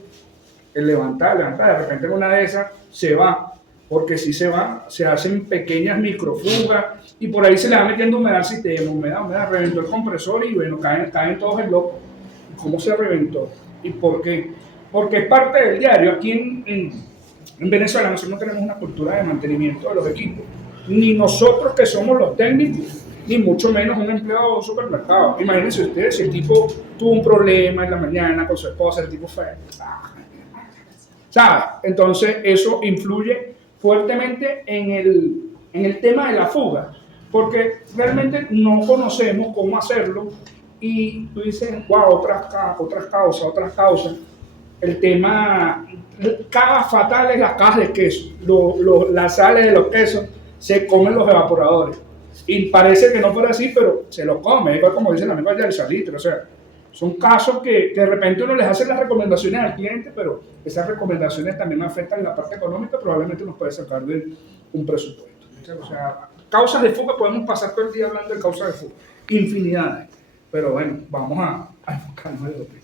el levantar, de repente en una de esas se va, porque si se va, se hacen pequeñas microfugas y por ahí se le va metiendo humedad al sistema, humedad, reventó el compresor y bueno, caen todos en loco. ¿Cómo se reventó? ¿Y por qué? Porque es parte del diario. Aquí en Venezuela nosotros no tenemos una cultura de mantenimiento de los equipos, ni nosotros que somos los técnicos, ni mucho menos un empleado de un supermercado. Imagínense ustedes, si el tipo tuvo un problema en la mañana con su esposa, el tipo fue... ¿Sabes? Entonces eso influye fuertemente en el tema de la fuga, porque realmente no conocemos cómo hacerlo y tú dices, wow, otras causas. El tema, cagas fatales, las cajas de queso, las sales de los quesos se comen los evaporadores. Y parece que no fuera así, pero se los come, igual como dice la amiga del salitre, o sea, son casos que de repente uno les hace las recomendaciones al cliente, pero esas recomendaciones también afectan la parte económica, probablemente nos puede sacar de un presupuesto. O sea, causas de fuga, podemos pasar todo el día hablando de causas de fuga, infinidades, pero bueno, vamos a enfocarnos en lo que...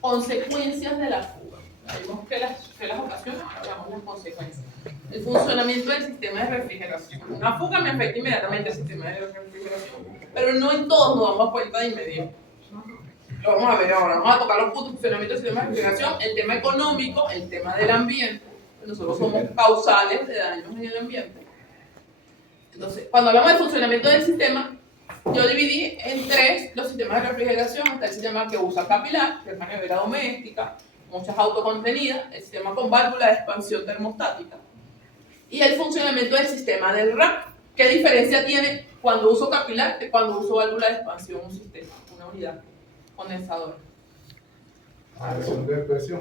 Consecuencias de la fuga. Vimos que las ocasiones, hablamos de las consecuencias. El funcionamiento del sistema de refrigeración. Una fuga me afecta inmediatamente el sistema de refrigeración, pero no en todos nos damos cuenta de inmediato. Lo vamos a ver ahora. Vamos a tocar los puntos: funcionamiento del sistema de refrigeración, el tema económico, el tema del ambiente. Nosotros somos causales de daños en el ambiente. Entonces, cuando hablamos de funcionamiento del sistema, yo dividí en tres los sistemas de refrigeración. Está el sistema que usa capilar, que es una nevera doméstica, muchas autocontenidas, el sistema con válvula de expansión termostática y el funcionamiento del sistema del rack. ¿Qué diferencia tiene cuando uso capilar que cuando uso válvula de expansión, un sistema, una unidad condensadora? Variación de presión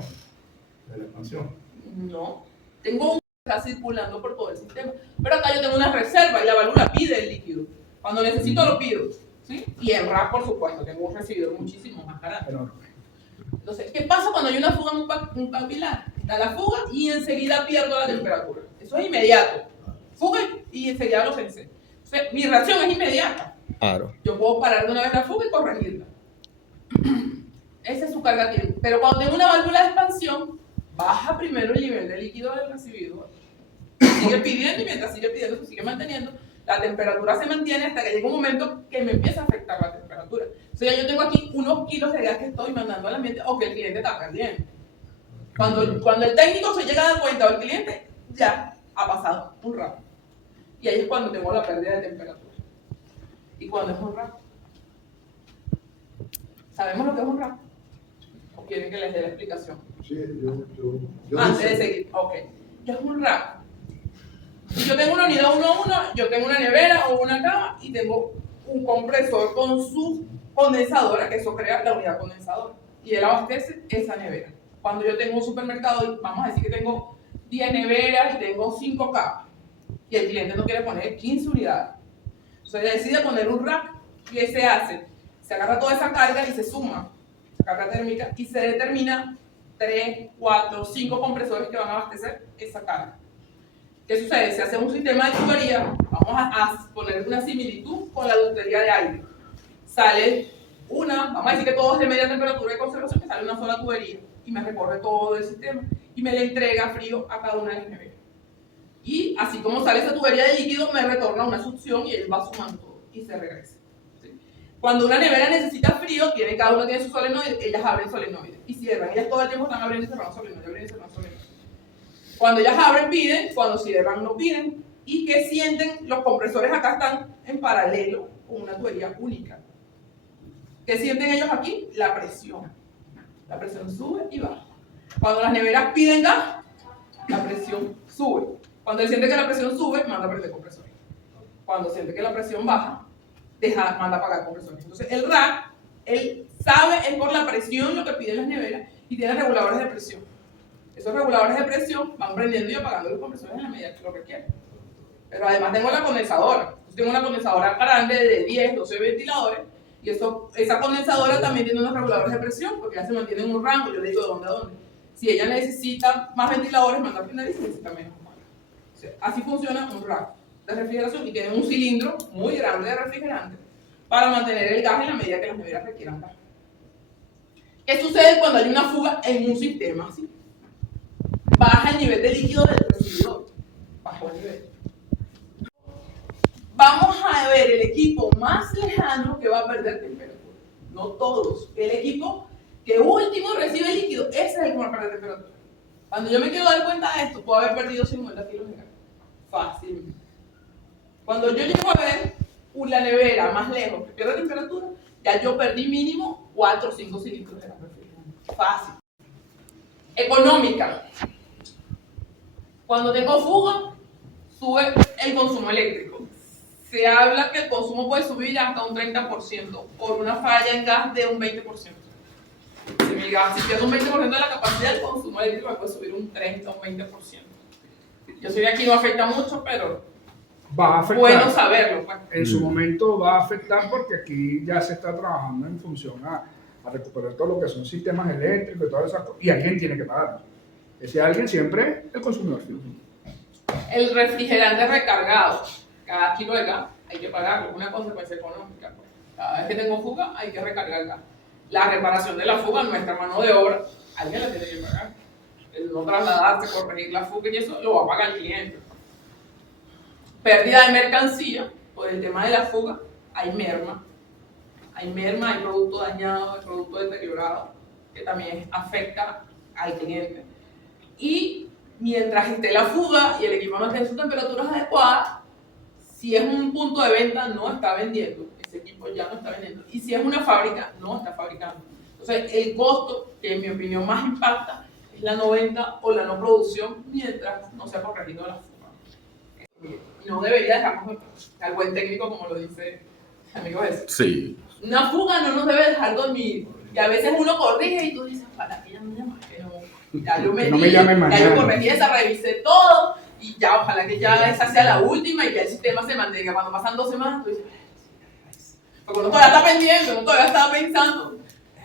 de la expansión. No, tengo un que está circulando por todo el sistema, pero acá yo tengo una reserva y la válvula pide el líquido. Cuando necesito lo pido, ¿sí? Y el rack, por supuesto, tengo un recibidor muchísimo más grande. Entonces, ¿qué pasa cuando hay una fuga en un capilar? Da la fuga y enseguida pierdo la temperatura. Eso es inmediato. Fuga y enseguida lo sensé. Entonces, mi reacción es inmediata. Claro. Yo puedo parar de una vez la fuga y corregirla. Esa es su carga tiempo. Pero cuando tengo una válvula de expansión, baja primero el nivel de líquido del recibidor. Sigue pidiendo y mientras sigue pidiendo, se sigue manteniendo. La temperatura se mantiene hasta que llega un momento que me empieza a afectar la temperatura. O sea, yo tengo aquí unos kilos de gas que estoy mandando al ambiente o que el cliente está perdiendo. Cuando el técnico se llega a dar cuenta o el cliente, ya ha pasado un rato. Y ahí es cuando tengo la pérdida de temperatura. ¿Y cuándo es un rato? ¿Sabemos lo que es un rato? ¿O quieren que les dé la explicación? Sí, yo Antes de seguir, ok. ¿Qué es un rack? Si yo tengo una unidad 1 a 1, yo tengo una nevera o una cama y tengo un compresor con su condensadora, que eso crea la unidad condensadora. Y él abastece esa nevera. Cuando yo tengo un supermercado, y vamos a decir que tengo 10 neveras y tengo 5 camas, y el cliente no quiere poner 15 unidades. Entonces decide poner un rack. ¿Y qué se hace? Se agarra toda esa carga y se suma, esa carga térmica, y se determina 3, 4, 5 compresores que van a abastecer esa carga. ¿Qué sucede? Se hace un sistema de tubería, vamos a poner una similitud con la ductería de aire. Sale vamos a decir que todo es de media temperatura de conservación, que sale una sola tubería y me recorre todo el sistema y me le entrega frío a cada una de las neveras. Y así como sale esa tubería de líquido, me retorna una succión y él va sumando todo y se regresa. ¿Sí? Cuando una nevera necesita frío, cada una tiene su solenoide, ellas abren solenoide y cierran. Ellas todo el tiempo están abriendo y cerrando solenoide, abriendo y cerrando solenoide. Cuando ellas abren, piden, cuando cierran, no piden. ¿Y qué sienten? Los compresores acá están en paralelo con una tubería única. ¿Qué sienten ellos aquí? La presión. La presión sube y baja. Cuando las neveras piden gas, la presión sube. Cuando él siente que la presión sube, manda a prender compresor. Cuando siente que la presión baja, manda a apagar compresor. Entonces el rack, él sabe, es por la presión lo que piden las neveras y tiene reguladores de presión. Esos reguladores de presión van prendiendo y apagando los compresores en la medida que lo requieren. Pero además tengo la condensadora. Entonces tengo una condensadora grande de 10, 12 ventiladores y esa condensadora también tiene unos reguladores de presión porque ya se mantiene en un rango. Yo le digo de dónde a dónde. Si ella necesita más ventiladores, manda a prender y si necesita menos. Así funciona un rack de refrigeración y tiene un cilindro muy grande de refrigerante para mantener el gas en la medida que las neveras requieran gas. ¿Qué sucede cuando hay una fuga en un sistema así? Baja el nivel de líquido del recibidor. Bajó el nivel. Vamos a ver el equipo más lejano que va a perder temperatura. No todos. El equipo que último recibe líquido, ese es el que va a perder temperatura. Cuando yo me quiero dar cuenta de esto, puedo haber perdido 50 kilos de gas. Fácilmente. Cuando yo llego a ver la nevera más lejos que pierde temperatura, ya yo perdí mínimo 4 o 5 cilindros de gas refrigerante. Fácil. Económica. Cuando tengo fuga, sube el consumo eléctrico. Se habla que el consumo puede subir hasta un 30% por una falla en gas de un 20%. Si mi gas pierde un 20% de la capacidad, el consumo eléctrico me puede subir un 30 o un 20%. Yo sé que aquí no afecta mucho, pero va a afectar. Bueno saberlo. Pues. En su momento va a afectar porque aquí ya se está trabajando en función a recuperar todo lo que son sistemas eléctricos y todas esas cosas. Y alguien tiene que pagar. Ese alguien siempre es el consumidor final. El refrigerante recargado. Cada kilo de gas hay que pagarlo. Es una consecuencia económica. Pues. Cada vez que tengo fuga hay que recargar gas. La reparación de la fuga, nuestra mano de obra, alguien la tiene que pagar. El no trasladarse, corregir la fuga y eso lo va a pagar el cliente. Pérdida de mercancía, por el tema de la fuga, hay merma. Hay producto dañado, hay producto deteriorado, que también afecta al cliente. Y mientras esté la fuga y el equipo no esté en sus temperaturas adecuadas, si es un punto de venta, no está vendiendo. Ese equipo ya no está vendiendo. Y si es una fábrica, no está fabricando. Entonces, el costo, que en mi opinión más impacta, es la no venta o la no producción mientras no se ha corregido la fuga. Y no debería dejarnos al buen técnico, como lo dice el amigo Jesús. Sí. Una fuga no nos debe dejar dormir. Y a veces uno corrige y tú dices, para que ella me llame, ya yo que no me llame mañana. Ya yo corregí esa, revisé todo y ya ojalá que ya esa sea la última y ya el sistema se mantenga. Cuando pasan 2 semanas, tú dices, porque uno todavía está pendiente, uno todavía está pensando,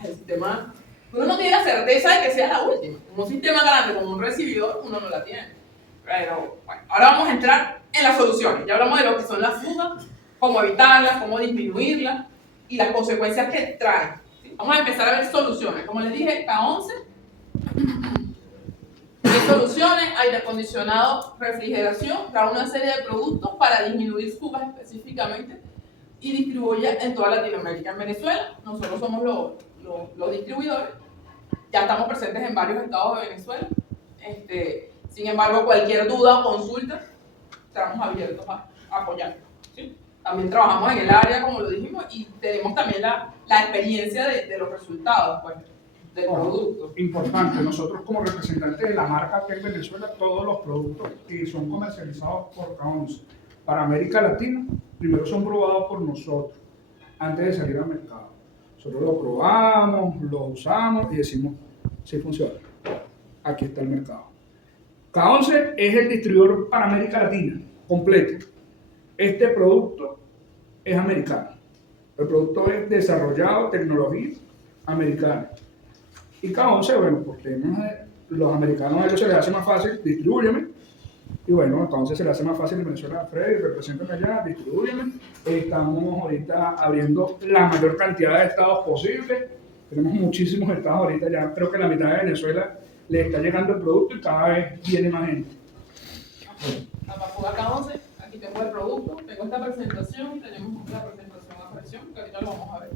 el sistema, uno no tiene la certeza de que sea la última. Un sistema grande como un recibidor, uno no la tiene. Pero bueno, ahora vamos a entrar en las soluciones. Ya hablamos de lo que son las fugas, cómo evitarlas, cómo disminuirlas y las consecuencias que traen. ¿Sí? Vamos a empezar a ver soluciones. Como les dije, K11, hay soluciones, aire acondicionado, refrigeración, trae una serie de productos para disminuir fugas específicamente y distribuye en toda Latinoamérica. En Venezuela, nosotros somos los distribuidores, ya estamos presentes en varios estados de Venezuela. Sin embargo, cualquier duda o consulta, estamos abiertos a apoyar. ¿Sí? También trabajamos en el área, como lo dijimos, y tenemos también la experiencia de los resultados pues, del producto. Importante, nosotros como representantes de la marca Tech Venezuela, todos los productos que son comercializados por K11 para América Latina, primero son probados por nosotros, antes de salir al mercado. Nosotros lo probamos, lo usamos y decimos, sí funciona, aquí está el mercado. K11 es el distribuidor para América Latina, completo. Este producto es americano. El producto es desarrollado, tecnología americana. Y K11, bueno, por temas de los americanos a ellos se les hace más fácil, distribúyeme, Y bueno, entonces se le hace más fácil en Venezuela. Freddy, represéntame allá, distribúyeme. Estamos ahorita abriendo la mayor cantidad de estados posible. Tenemos muchísimos estados ahorita ya. Creo que la mitad de Venezuela le está llegando el producto y cada vez viene más gente. Tapafuga K11, aquí tengo el producto, tengo esta presentación, tenemos la presentación a presión, que ahorita lo vamos a ver.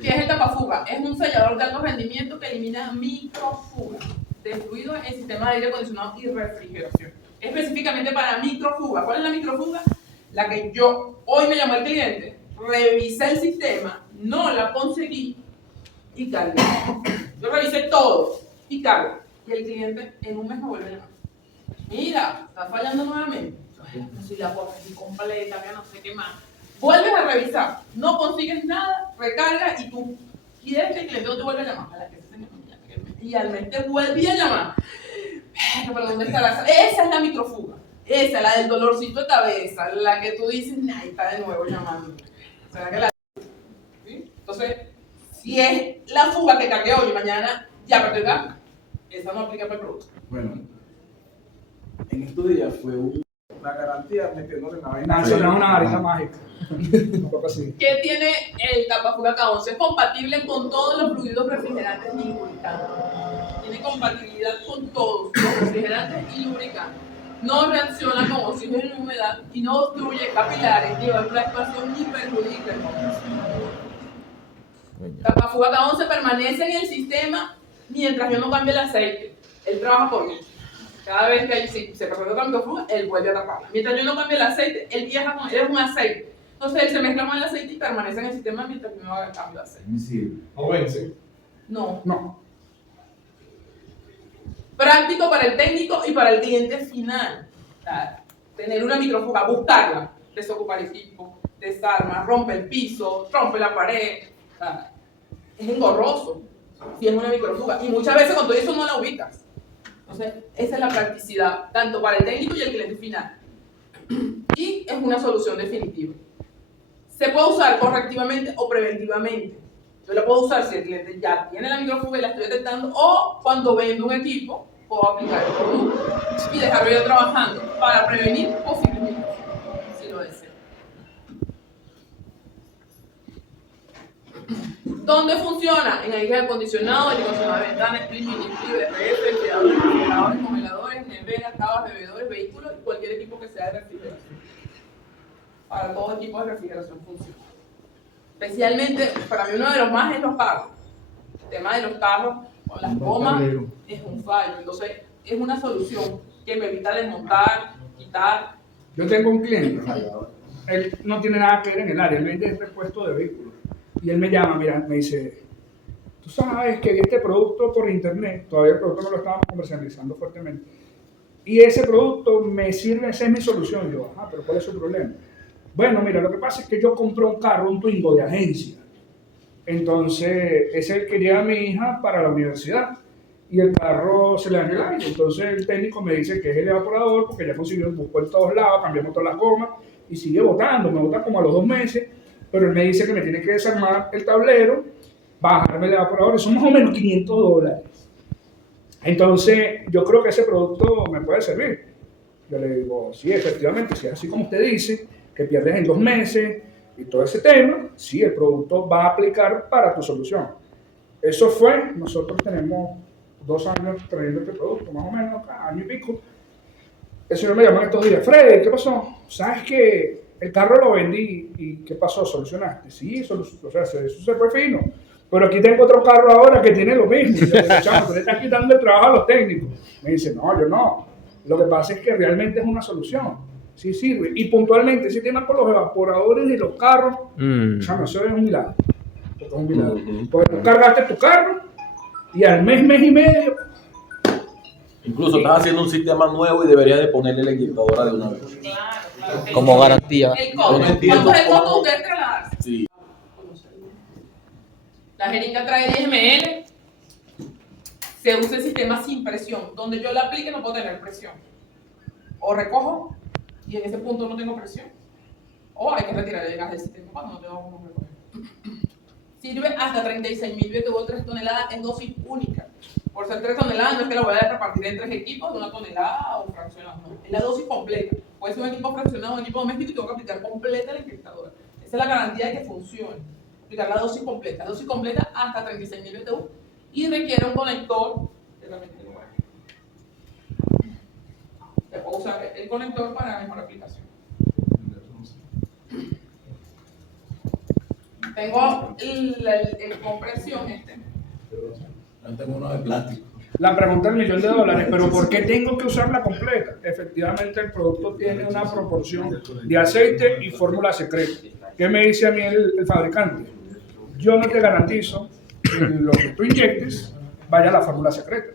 ¿Qué es el tapafuga? Es un sellador de alto rendimiento que elimina microfugas de fluido en sistemas de aire acondicionado y refrigeración. Específicamente para microfuga. ¿Cuál es la microfuga? La que yo, hoy me llamó el cliente, revisé el sistema, no la conseguí y cargué. Yo revisé todo y cargo. Y el cliente en un mes me vuelve a llamar. Mira, está fallando nuevamente. No sé si la puedo así completa, ya no sé qué más. Vuelves a revisar, no consigues nada, recarga y tú quieres que el cliente no te vuelva a llamar. A la que se me y al mes te vuelve a llamar. ¿Pero dónde está la? Esa es la microfuga. Esa, la del dolorcito de cabeza, la que tú dices, ay, está de nuevo llamando. ¿Será que la? ¿Sí? Entonces, si es la fuga que cargué hoy y mañana ya perdí el gas, esa no aplica para el producto. Bueno, en estos días fue una garantía metiéndole la vaina. Eso no es una varita mágica. Tampoco así. ¿Qué tiene el tapafuga K11? Es compatible con todos los fluidos refrigerantes y lubricantes. Tiene compatibilidad con todos los refrigerantes y lubricantes. No reacciona con oxígeno y humedad y no obstruye capilares, lleva fluctuación ni perjudica el combustible. Tapafuga K11 permanece en el sistema mientras yo no cambie el aceite. Él trabaja por mí. Cada vez que se presenta la microfuga, él vuelve a taparla. Mientras yo no cambie el aceite, él viaja con él, es un aceite. Entonces él se mezcla con el aceite y permanece en el sistema mientras yo no haga el cambio de aceite. ¿No vence? No. No. Práctico para el técnico y para el cliente final. O sea, tener una microfuga, buscarla, desocupa el equipo, desarma, rompe el piso, rompe la pared. O sea, es engorroso si es una microfuga. Y muchas veces con todo eso no la ubicas. Entonces, esa es la practicidad, tanto para el técnico y el cliente final. Y es una solución definitiva. Se puede usar correctivamente o preventivamente. Yo la puedo usar si el cliente ya tiene la microfuga y la estoy detectando, o cuando vendo un equipo, puedo aplicar el producto y dejarlo yo trabajando para prevenir posibles microfugas, si lo deseo. ¿Dónde funciona? En aire acondicionado, aire acondicionado de ventana, split, mini split, BRF, enfriadores, refrigeradores, congeladores, neveras, cavas, bebedores, vehículos y cualquier equipo que sea de refrigeración. Para todo equipo de refrigeración funciona. Especialmente, para mí uno de los más es los carros. El tema de los carros con las gomas es un fallo. Entonces, es una solución que me evita desmontar, quitar. Yo tengo un cliente, él no tiene nada que ver en el área, él vende repuesto de vehículos. Y él me llama, mira, me dice, tú sabes que vi este producto por internet, todavía el producto no lo estábamos comercializando fuertemente. Y ese producto me sirve, esa es mi solución. Yo, ajá, pero ¿cuál es su problema? Bueno, mira, lo que pasa es que yo compré un carro, un Twingo de agencia. Entonces, ese quería a mi hija para la universidad. Y el carro se le dañó el aire. Entonces, el técnico me dice que es el evaporador, porque ya consiguió, buscó en todos lados, cambiamos todas las gomas, y sigue botando. Me bota como a los 2 meses, pero él me dice que me tiene que desarmar el tablero, bajarme el evaporador, son más o menos $500. Entonces, yo creo que ese producto me puede servir. Yo le digo, sí, efectivamente, si es así como usted dice, que pierdes en 2 meses y todo ese tema, sí, el producto va a aplicar para tu solución. Eso fue, nosotros tenemos 2 años trayendo este producto, más o menos, año y pico. El señor me llamó en estos días, Freddy, ¿qué pasó? ¿Sabes que el carro lo vendí y qué pasó? ¿Solucionaste? Sí, eso se fue fino. Pero aquí tengo otro carro ahora que tiene lo mismo. Y yo le digo, chamo, tú le estás quitando el trabajo a los técnicos. Me dice, no, yo no. Lo que pasa es que realmente es una solución. Sí sirve. Y puntualmente, ese tema con los evaporadores de los carros, chamo, eso es un milagro. Eso es un milagro. Porque tú cargaste tu carro y al mes y medio. Incluso estás haciendo un sistema nuevo y deberías de ponerle la inyectadora de una vez. Claro. Como garantía. El costo. Yo no entiendo ¿Cuánto es el costo cómo- de ustedes trasladarse? Sí. La jeringa trae 10 ml. Se usa el sistema sin presión. Donde yo la aplique no puedo tener presión. O recojo y en ese punto no tengo presión. O hay que retirar el gas del sistema cuando no tengo cómo recoger. Sirve hasta 36.000 BTU 3 toneladas en dosis única. Por ser 3 toneladas no es que la voy a repartir en 3 equipos de 1 tonelada o fraccionado, no. es la dosis completa. Puede ser un equipo fraccionado, un equipo doméstico y tengo que aplicar completa la inyectadora. Esa es la garantía de que funcione. Aplicar la dosis completa hasta 36.000 BTU y requiere un conector que realmente no va. Se puede usar el conector para mejor aplicación. Tengo el compresión Yo tengo uno de plástico. La pregunta del $1.000.000, pero ¿por qué tengo que usarla completa? Efectivamente, el producto tiene una proporción de aceite y fórmula secreta. ¿Qué me dice a mí el fabricante? Yo no te garantizo que lo que tú inyectes vaya a la fórmula secreta.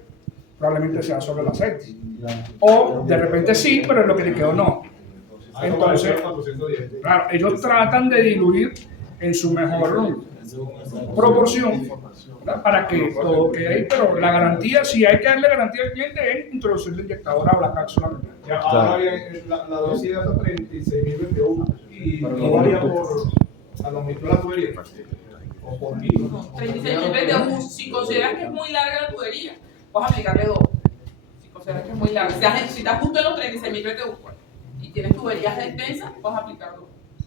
Probablemente sea solo el aceite. O de repente sí, pero en lo que te quedó no. Entonces, claro, ellos tratan de diluir en su mejor proporción, ¿verdad? Para que todo quede ahí, pero la garantía, si hay que darle garantía al cliente, es introducir la inyectadora o la cápsula. Ya, ahora bien, la dosis es hasta 36.000 BTU y no varía a la longitud de la tubería o por kilo. 36.000 BTU, si consideras que es muy larga la tubería, puedes aplicarle 2. Si consideras que es muy larga, si estás justo en los 36.000 BTU pues, y tienes tuberías extensas, puedes aplicar 2.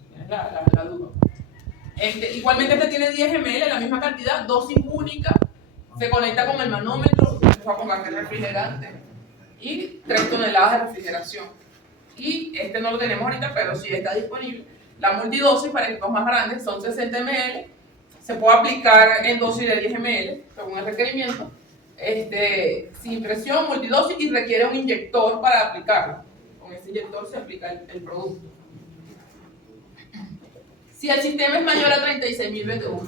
Tienes la duda. Igualmente este tiene 10 ml, la misma cantidad, dosis única, se conecta con el manómetro, se va a compartir refrigerante y 3 toneladas de refrigeración. Y este no lo tenemos ahorita, pero sí está disponible. La multidosis para equipos más grandes son 60 ml, se puede aplicar en dosis de 10 ml, según el requerimiento, sin presión, multidosis y requiere un inyector para aplicarlo. Con ese inyector se aplica el producto. Si el sistema es mayor a 36.000 BTU,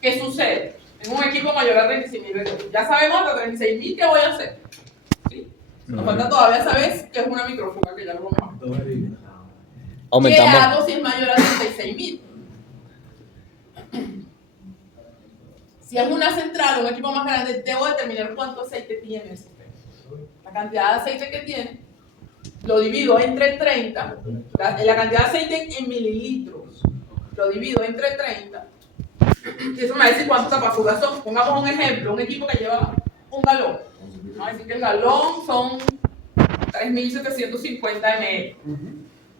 ¿qué sucede? Tengo un equipo mayor a 36.000 BTU. Ya sabemos hasta 36.000 qué voy a hacer. ¿Sí? Nos falta todavía saber qué es una microfuga, que ya lo vamos a ver. ¿Qué Aumentamos. hago si es mayor a 36.000? Si es una central o un equipo más grande, debo determinar cuánto aceite tiene el sistema. La cantidad de aceite que tiene, lo divido entre 30, la cantidad de aceite en mililitros, lo divido entre 30, y eso me va a decir cuántos tapafugas son. Pongamos un ejemplo, un equipo que lleva un galón. Vamos a decir que el galón son 3.750 ml.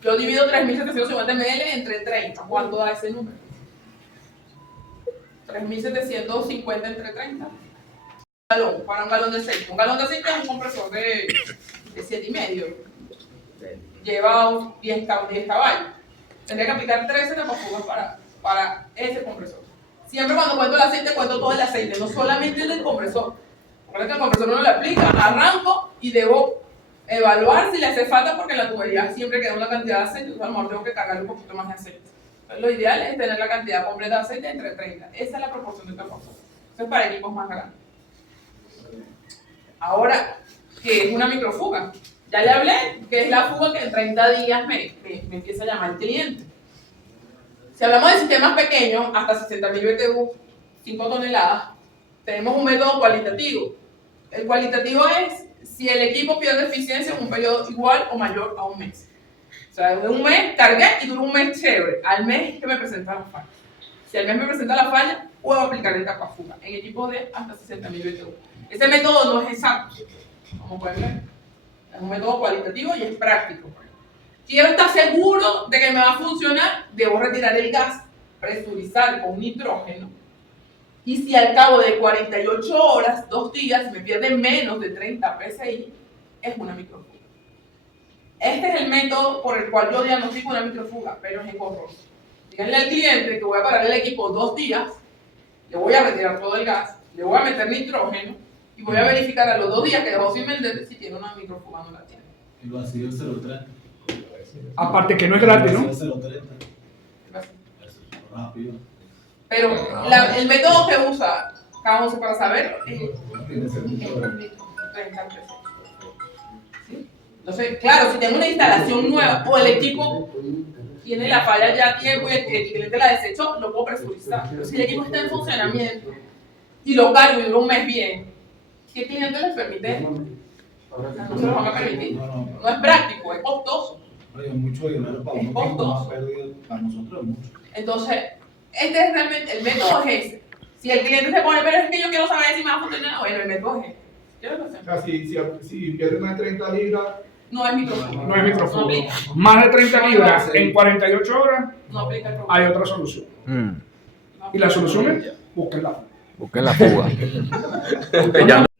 Yo divido 3.750 ml entre 30. ¿Cuánto da ese número? 3.750 entre 30. Para un galón de aceite. Un galón de aceite es un compresor de 7,5. Lleva 10 caballos. Tendría que aplicar 13 tapafugas para ese compresor. Siempre cuando cuento el aceite, cuento todo el aceite, no solamente el del compresor. Porque el compresor no le aplica, arranco y debo evaluar si le hace falta porque en la tubería siempre queda una cantidad de aceite, entonces a lo mejor tengo que cargarle un poquito más de aceite. Entonces, lo ideal es tener la cantidad completa de aceite entre 30. Esa es la proporción de tapafugas. Eso es para equipos más grandes. Ahora, ¿qué es una microfuga? Ya le hablé que es la fuga que en 30 días me empieza a llamar el cliente. Si hablamos de sistemas pequeños, hasta 60.000 BTU, 5 toneladas, tenemos un método cualitativo. El cualitativo es si el equipo pierde eficiencia en un periodo igual o mayor a un mes. O sea, en un mes cargué y dura un mes chévere. Al mes que me presenta la falla. Si al mes me presenta la falla, puedo aplicar el tapafuga en equipos de hasta 60.000 BTU. Ese método no es exacto, como pueden ver. Es un método cualitativo y es práctico. Quiero estar seguro de que me va a funcionar, debo retirar el gas, presurizar con nitrógeno. Y si al cabo de 48 horas, 2 días, me pierde menos de 30 PSI, es una microfuga. Este es el método por el cual yo diagnostico una microfuga, pero es engorroso. Díganle al cliente que voy a parar el equipo 2 días, le voy a retirar todo el gas, le voy a meter nitrógeno y voy a verificar a los 2 días que dejó sin vender si tiene una microfuga o no la tiene. El vacío 0.30. Aparte que no es gratis, ¿no? 0.30. Rápido. Pero el método que usa cada uno para saber es 30 pesos. ¿Sí? Entonces, claro, si tengo una instalación nueva o el equipo tiene la falla ya a tiempo y el cliente la desechó, lo puedo presurizar. Pero si el equipo está en funcionamiento y lo cargo y dura un mes bien, ¿qué cliente les permite? No se lo van a permitir. No es práctico, es costoso. Hay mucho dinero para Es costoso. para nosotros es mucho. Entonces, este es realmente, el método es ese. Si el cliente se pone, pero es que yo quiero saber si me va a funcionar, bueno, el método es ese. ¿Qué es lo que hacemos? O sea, si pierde más de 30 libras, No es microfuga. No es microfuga. No aplica. Más de 30 libras en 48 horas, No aplica el hay otra solución. Y la solución es búsquenla. Busquen la fuga.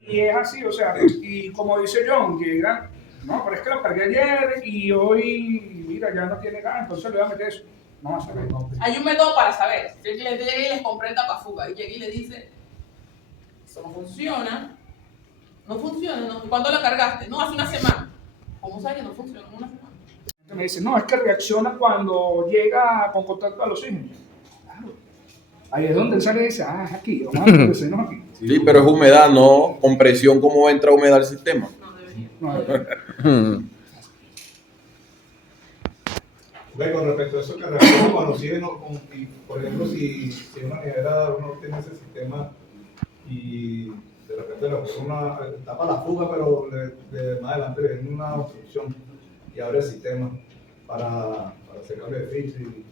Y es así, o sea, y como dice John, llega, no, pero es que lo cargué ayer y hoy, mira, ya no tiene ganas, entonces le voy a meter eso. No va a saber. Hay un método para saber. Si el cliente llega y les compra el tapafuga y llega y le dice, eso no funciona, no funciona, ¿no? ¿Cuándo la cargaste? No, hace una semana. ¿Cómo sabes que no funciona en una semana? Me dice, no, es que reacciona cuando llega con contacto al oxígeno. Claro. Ahí es donde él sale y dice, es aquí, vamos a meternos aquí. Sí, pero es humedad, no con presión, ¿cómo entra humedad al sistema? No debería. No, Ok, con respecto a eso que refiero cuando siguen, por ejemplo, si una nevera uno tiene ese sistema y de repente le pone tapa la fuga, pero más adelante le viene una obstrucción y abre el sistema para hacer cambio de filtro y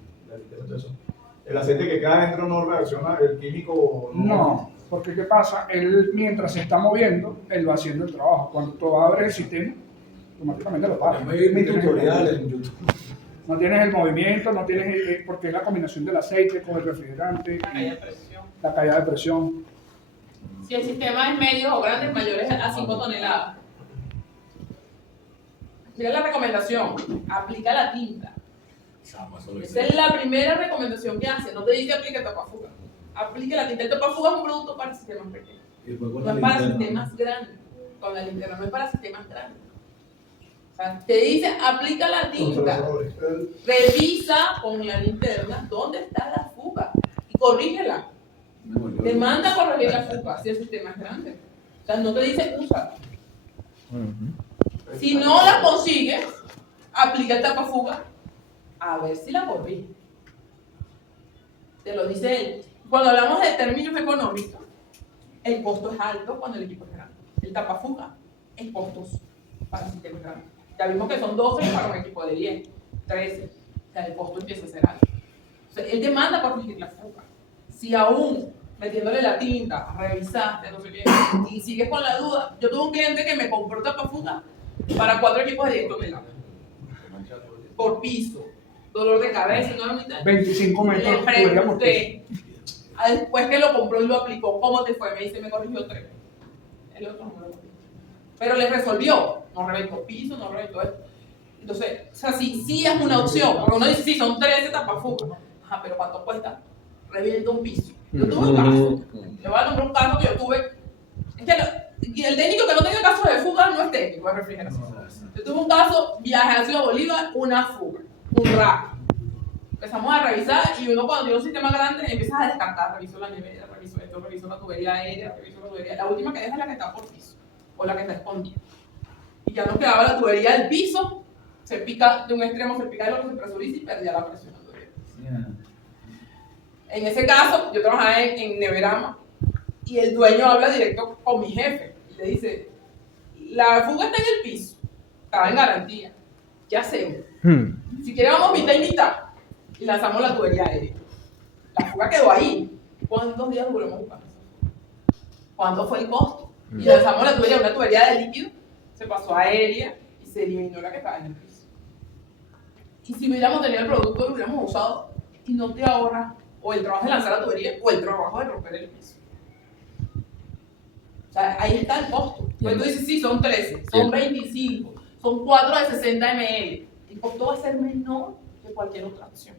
todo eso. El aceite que queda dentro no reacciona, el químico no, porque ¿qué pasa? Él, mientras se está moviendo, él va haciendo el trabajo. Cuando tú abres el sistema, automáticamente lo para. Mi tutorial en YouTube. No tienes el movimiento, no tienes porque es la combinación del aceite con el refrigerante, La caída de presión. la caída de presión. Si el sistema es medio o grande, mayores a 5 toneladas. Mira la recomendación, aplica la tinta. Esa es la primera recomendación que hace, no te dice aplica el tapafuga. Aplica la tinta. El tapafuga es un producto para sistemas pequeños. No es para sistemas grandes. Con la linterna no es para sistemas grandes. O sea, te dice aplica la tinta. Revisa con la linterna dónde está la fuga y corrígela. Te manda a corregir la fuga si el sistema es grande. O sea, no te dice usa. Si no la consigues, aplica el tapafuga a ver si la corrige. Te lo dice él. Cuando hablamos de términos económicos, el costo es alto cuando el equipo es grande. El tapafuga es costoso para el sistema grande. Ya vimos que son 12 para un equipo de 10, 13. O sea, el costo empieza a ser alto. O sea, él te manda a corregir la fuga. Si aún metiéndole la tinta, revisaste, no sé qué, y sigues con la duda. Yo tuve un cliente que me compró tapafuga para 4 equipos de 10 toneladas. Por piso. Dolor de cabeza, no era mitad. 25 metros. Le pregunté, después que lo compró y lo aplicó, ¿cómo te fue? Me dice, me corrigió 3. El otro no me lo corrigió. Pero le resolvió. No reventó piso, no reventó esto. Entonces, o sea, sí es una opción. Porque uno dice, sí, son 13 tapafugas. Ajá, pero ¿cuánto cuesta? Revienta un piso. Yo tuve un caso. Le voy a nombrar un caso que yo tuve. Es que y el técnico que no tenga casos de fuga no es técnico, es refrigeración. Yo tuve un caso, viaje a Ciudad Bolívar, una fuga, un rack. Empezamos a revisar y uno cuando tiene un sistema grande empiezas a descartar. Reviso la nevera, reviso esto, reviso la tubería aérea, reviso la tubería. La última que deja es la que está por piso o la que está escondida. Y ya nos quedaba la tubería del piso, se pica de un extremo, se pica del otro, se presuriza y perdía la presión. En ese caso, yo trabajaba en Neverama y el dueño habla directo con mi jefe y le dice, la fuga está en el piso, estaba en garantía, ¿qué hacemos? Si queremos mitad y mitad y lanzamos la tubería aérea. La fuga quedó ahí. ¿Cuántos días duramos buscando? ¿Cuánto fue el costo? Y lanzamos la tubería, una tubería de líquido, se pasó a aérea y se eliminó la que estaba en el piso. Y si hubiéramos tenido el producto, lo hubiéramos usado y no te ahorras o el trabajo de lanzar la tubería o el trabajo de romper el piso. O sea, ahí está el costo. Pues tú dices, sí, son 13, son 25, son 4 de 60 ml. El costo va a ser menor que cualquier otra opción.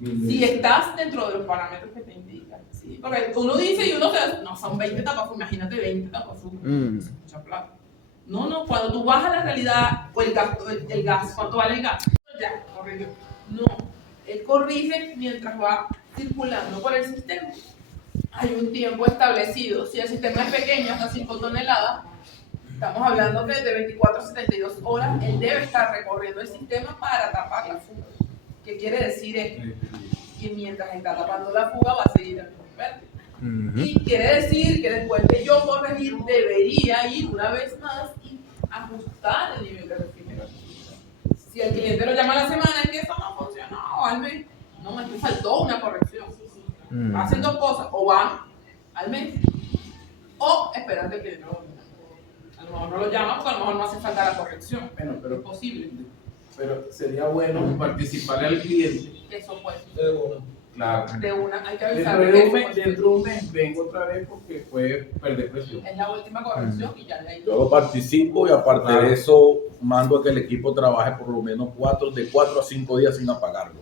Si estás dentro de los parámetros que te indican. ¿Sí? Porque uno dice y uno se no, son 20 tapafugas, imagínate 20 tapafugas. Es mucha plata. No, cuando tú vas a la realidad, o el gas, ¿cuánto vale el gas? Ya, corrigió. No, él corrige mientras va circulando por el sistema. Hay un tiempo establecido. Si el sistema es pequeño, hasta 5 toneladas, estamos hablando que de 24 a 72 horas, él debe estar recorriendo el sistema para tapar la fuga. ¿Qué quiere decir esto? Que mientras está tapando la fuga va a seguir el verde. Y quiere decir que después de yo corregir, debería ir una vez más y ajustar el nivel de refrigeración. Si el cliente lo llama a la semana, es que eso no funcionó, al mes. No, es que faltó una corrección. Hacen dos cosas, o van al mes, o esperan que el cliente lo llame A lo mejor no lo llaman porque a lo mejor no hace falta la corrección. Bueno, pero, Es posible. pero sería bueno participarle al cliente. Eso puede. Claro. De una, hay que Dentro avisarle de, que un mes, eso puede. dentro de un mes vengo otra vez porque puede perder presión. Es la última corrección y ya de ahí. Yo participo y aparte de eso mando a que el equipo trabaje por lo menos de 4 a 5 días sin apagarlo.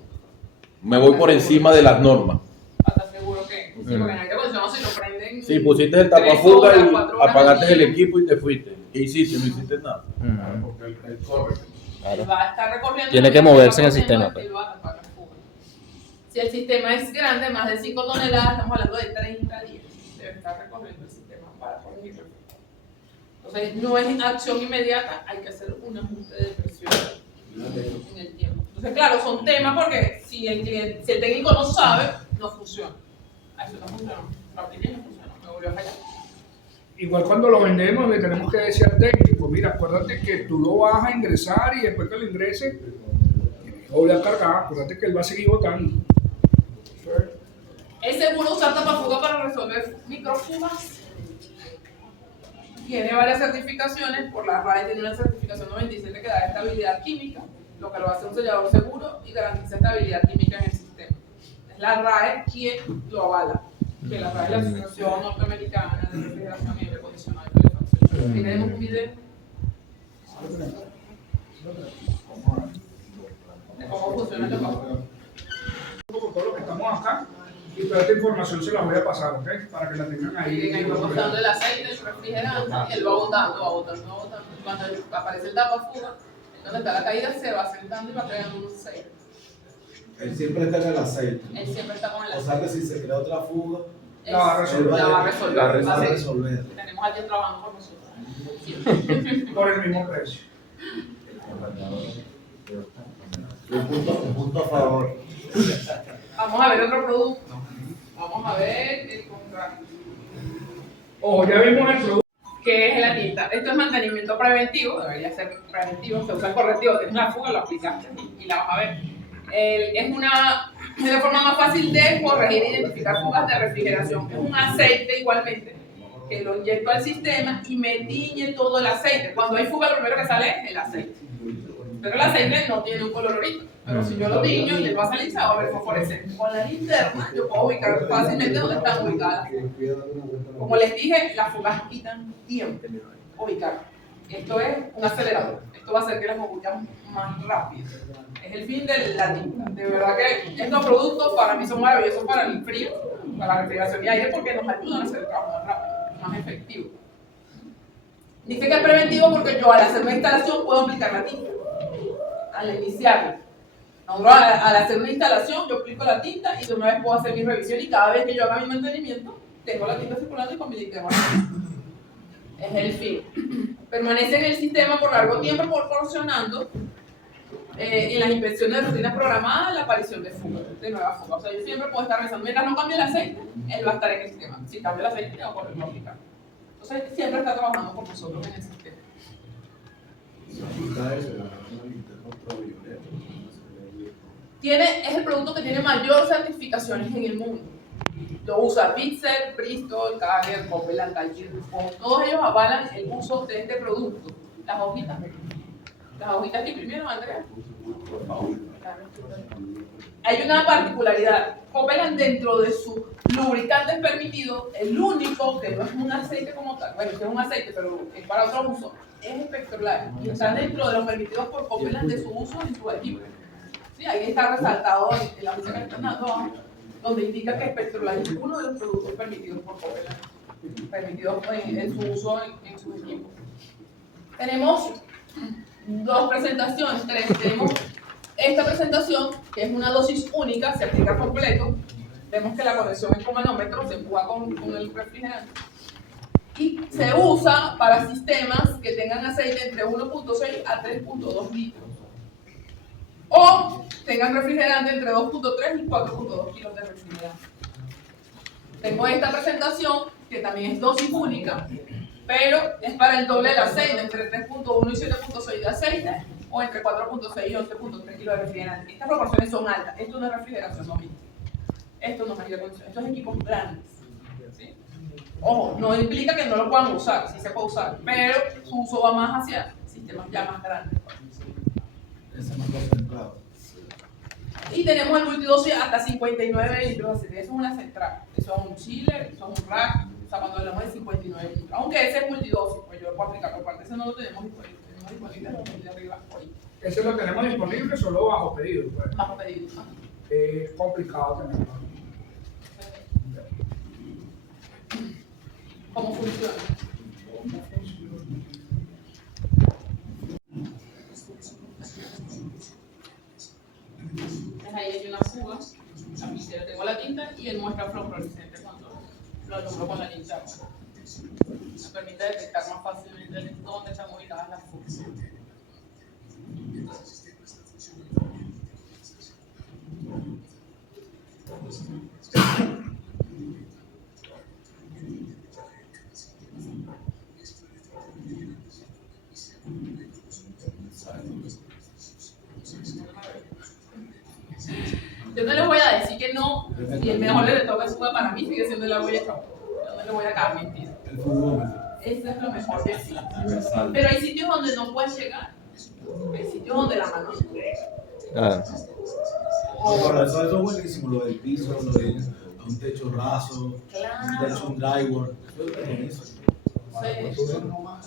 Me voy por encima de las normas. ¿Estás seguro que? Sí, porque en aire acondicionado si lo prenden. Si pusiste el 3 tapafuga horas, y 4 horas apagaste al el día, equipo y te fuiste. ¿Qué hiciste? No hiciste nada. Mm. Porque él corre. Él va a estar recorriendo. Tiene que moverse en el sistema, pues. Él va a tapar la fuga. Si el sistema es grande, más de 5 toneladas, estamos hablando de 30 días. Debe estar recorriendo el sistema para corregirlo. Entonces, no es acción inmediata, hay que hacer un ajuste de presión en el tiempo. Entonces, claro, son temas porque si el técnico no sabe, no funciona. Eso no funciona. La apliqué no funciona. Me volvió a fallar. Igual cuando lo vendemos le tenemos que decir al técnico, mira, acuérdate que tú lo vas a ingresar y después que lo ingrese, tienes que volver a cargar, acuérdate que él va a seguir botando. ¿Es seguro usar tapafuga para resolver microfugas? Tiene varias certificaciones, por la RAE tiene una certificación 97 que da estabilidad química, lo que lo hace un sellador seguro y garantiza estabilidad química en el sistema. Es la RAE quien lo avala, que la RAE es la Asociación Norteamericana de Refrigeración y Aire Acondicionado y Calefacción. Tenemos un video de cómo funciona el tapafuga. Por todo lo que estamos acá y toda esta información se la voy a pasar, ¿ok? Para que la tengan ahí. Miren, ahí va botando el aceite, su refrigerante, y él va botando. Cuando aparece el tapafuga, donde está la caída, se va sentando y va creando un aceite. Él siempre está en el aceite. Él siempre está con el O aceite. sea que si se crea otra fuga, La va a resolver. La va a resolver. la va a Sí. resolver. Tenemos a alguien trabajando por nosotros. Siempre. Por el mismo precio. Un punto a favor. Vamos a ver otro producto. Vamos a ver el contrato. Ojo, ya vimos el producto. ¿Qué es la tinta? Esto es mantenimiento preventivo, debería ser preventivo, se usa el correctivo, tienes la fuga, lo aplicaste y la vas a ver. Es la forma más fácil de corregir e identificar fugas de refrigeración. Es un aceite igualmente, que lo inyecto al sistema y me tiñe todo el aceite. Cuando hay fuga, lo primero que sale es el aceite. Pero el aceite no tiene un color ahorita. Pero si yo lo tiño y él va a salir, se va a ver fosforescente. Con la linterna yo puedo ubicar fácilmente dónde están ubicadas. Como les dije, las fugas quitan tiempo ubicar. Esto es un acelerador. Esto va a hacer que las mogullamos más rápido. Es el fin de la tinta. De verdad que estos productos para mí son maravillosos para el frío, para la refrigeración y aire, porque nos ayudan a hacer el trabajo más rápido, más efectivo. Dice que es preventivo porque yo al hacer una instalación puedo aplicar la tinta. Al iniciarla. Al hacer una instalación, yo aplico la tinta y de una vez puedo hacer mi revisión y cada vez que yo haga mi mantenimiento, tengo la tinta circulando y con mi linterna. Es el fin. Permanece en el sistema por largo tiempo proporcionando en las inspecciones de rutinas programadas la aparición de fugas, de nuevas fugas. O sea, yo siempre puedo estar revisando, mientras no cambie el aceite, él va a estar en el sistema. Si cambia el aceite, tengo que volverlo a aplicar. Entonces, siempre está trabajando con nosotros en el sistema. Es el producto que tiene mayor certificaciones en el mundo. Lo usa Bitzer, Bristol, Carrier, Copeland, Taller, todos ellos avalan el uso de este producto. Las hojitas que imprimieron, Andrea. Hay una particularidad. Copeland, dentro de sus lubricantes permitidos, el único que no es un aceite como tal, bueno, que es un aceite, pero es para otro uso, es espectral. Y está dentro de los permitidos por Copeland de su uso en su equipo. Sí, ahí está resaltado en la ficha que están dando, donde indica que Spectroline es uno de los productos permitidos por Copeland, permitidos en su uso en sus equipos. Tenemos dos presentaciones, tenemos esta presentación, que es una dosis única, se aplica completo. Vemos que la conexión es con manómetro, se empuja con el refrigerante. Y se usa para sistemas que tengan aceite entre 1.6 a 3.2 litros. O tengan refrigerante entre 2.3 y 4.2 kilos de refrigerante. Tengo esta presentación, que también es dosis única, pero es para el doble del aceite, entre 3.1 y 7.6 de aceite, o entre 4.6 y 11.3 kilos de refrigerante. Estas proporciones son altas. Esto no es refrigeración, no. Esto no es aire acondicionado, estos equipos grandes. ¿Sí? Ojo, no implica que no lo puedan usar, sí se puede usar, pero su uso va más hacia sistemas ya más grandes. Ese es más concentrado. Y tenemos el multidosis hasta 59 litros, así que eso es una central, eso es un chiller, eso es un rack, o sea, cuando hablamos de 59 litros. Aunque ese es multidosis, pues yo lo puedo aplicar por parte, ese no lo tenemos disponible, de arriba hoy. Ese lo tenemos disponible solo bajo pedido. Pues. Bajo pedido. Es complicado tenerlo. ¿Cómo funciona? Ahí hay una fuga, aquí tengo la tinta y él muestra fluorescente cuando lo alumbro con la linterna. Me permite detectar más fácilmente dónde están ubicadas las fugas. Yo no les voy a decir que no, y el mejor le toca fuga para mí sigue siendo la huella de chabón. Yo no le voy a caer mentira. El furgómetro. Eso es lo mejor de sí. Pero hay sitios donde no puedes llegar. Hay sitios donde la mano no llega. Ah, Ahora, eso es buenísimo, lo del piso, lo de un techo raso, un techo, un drywall. Eso es buenísimo.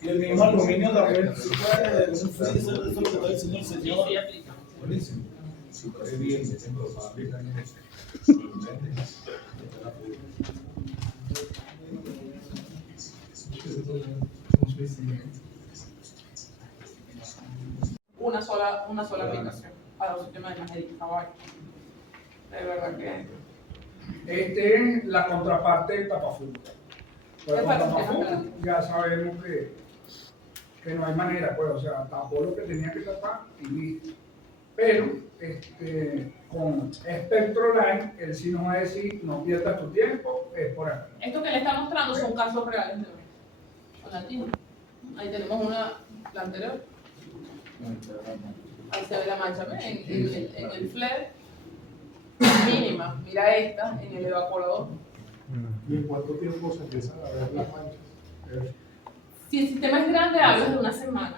Y el mismo aluminio también, si puede, un freezer, eso es lo que está diciendo el señor. Sí, aplica. Buenísimo. Súper bien, ejemplo, para aplicar en eso. Una sola aplicación para los sistemas de imagen Hawaii. De verdad que. Este es la contraparte del tapafuga. Pues ¿Qué con pasa? tapafuga ya sabemos que no hay manera, pues, o sea, tapó lo que tenía que tapar y listo. Pero con Spectroline, él sí nos va a decir, no pierdas tu tiempo, es por acá. Esto que le está mostrando son casos reales de con la tinta. Ahí tenemos la anterior. Ahí se ve la mancha, ¿ves? En el flare mínima. Mira esta en el evaporador. ¿Y en cuánto tiempo se empiezan a ver las manchas? Si el sistema es grande, hablas de una semana.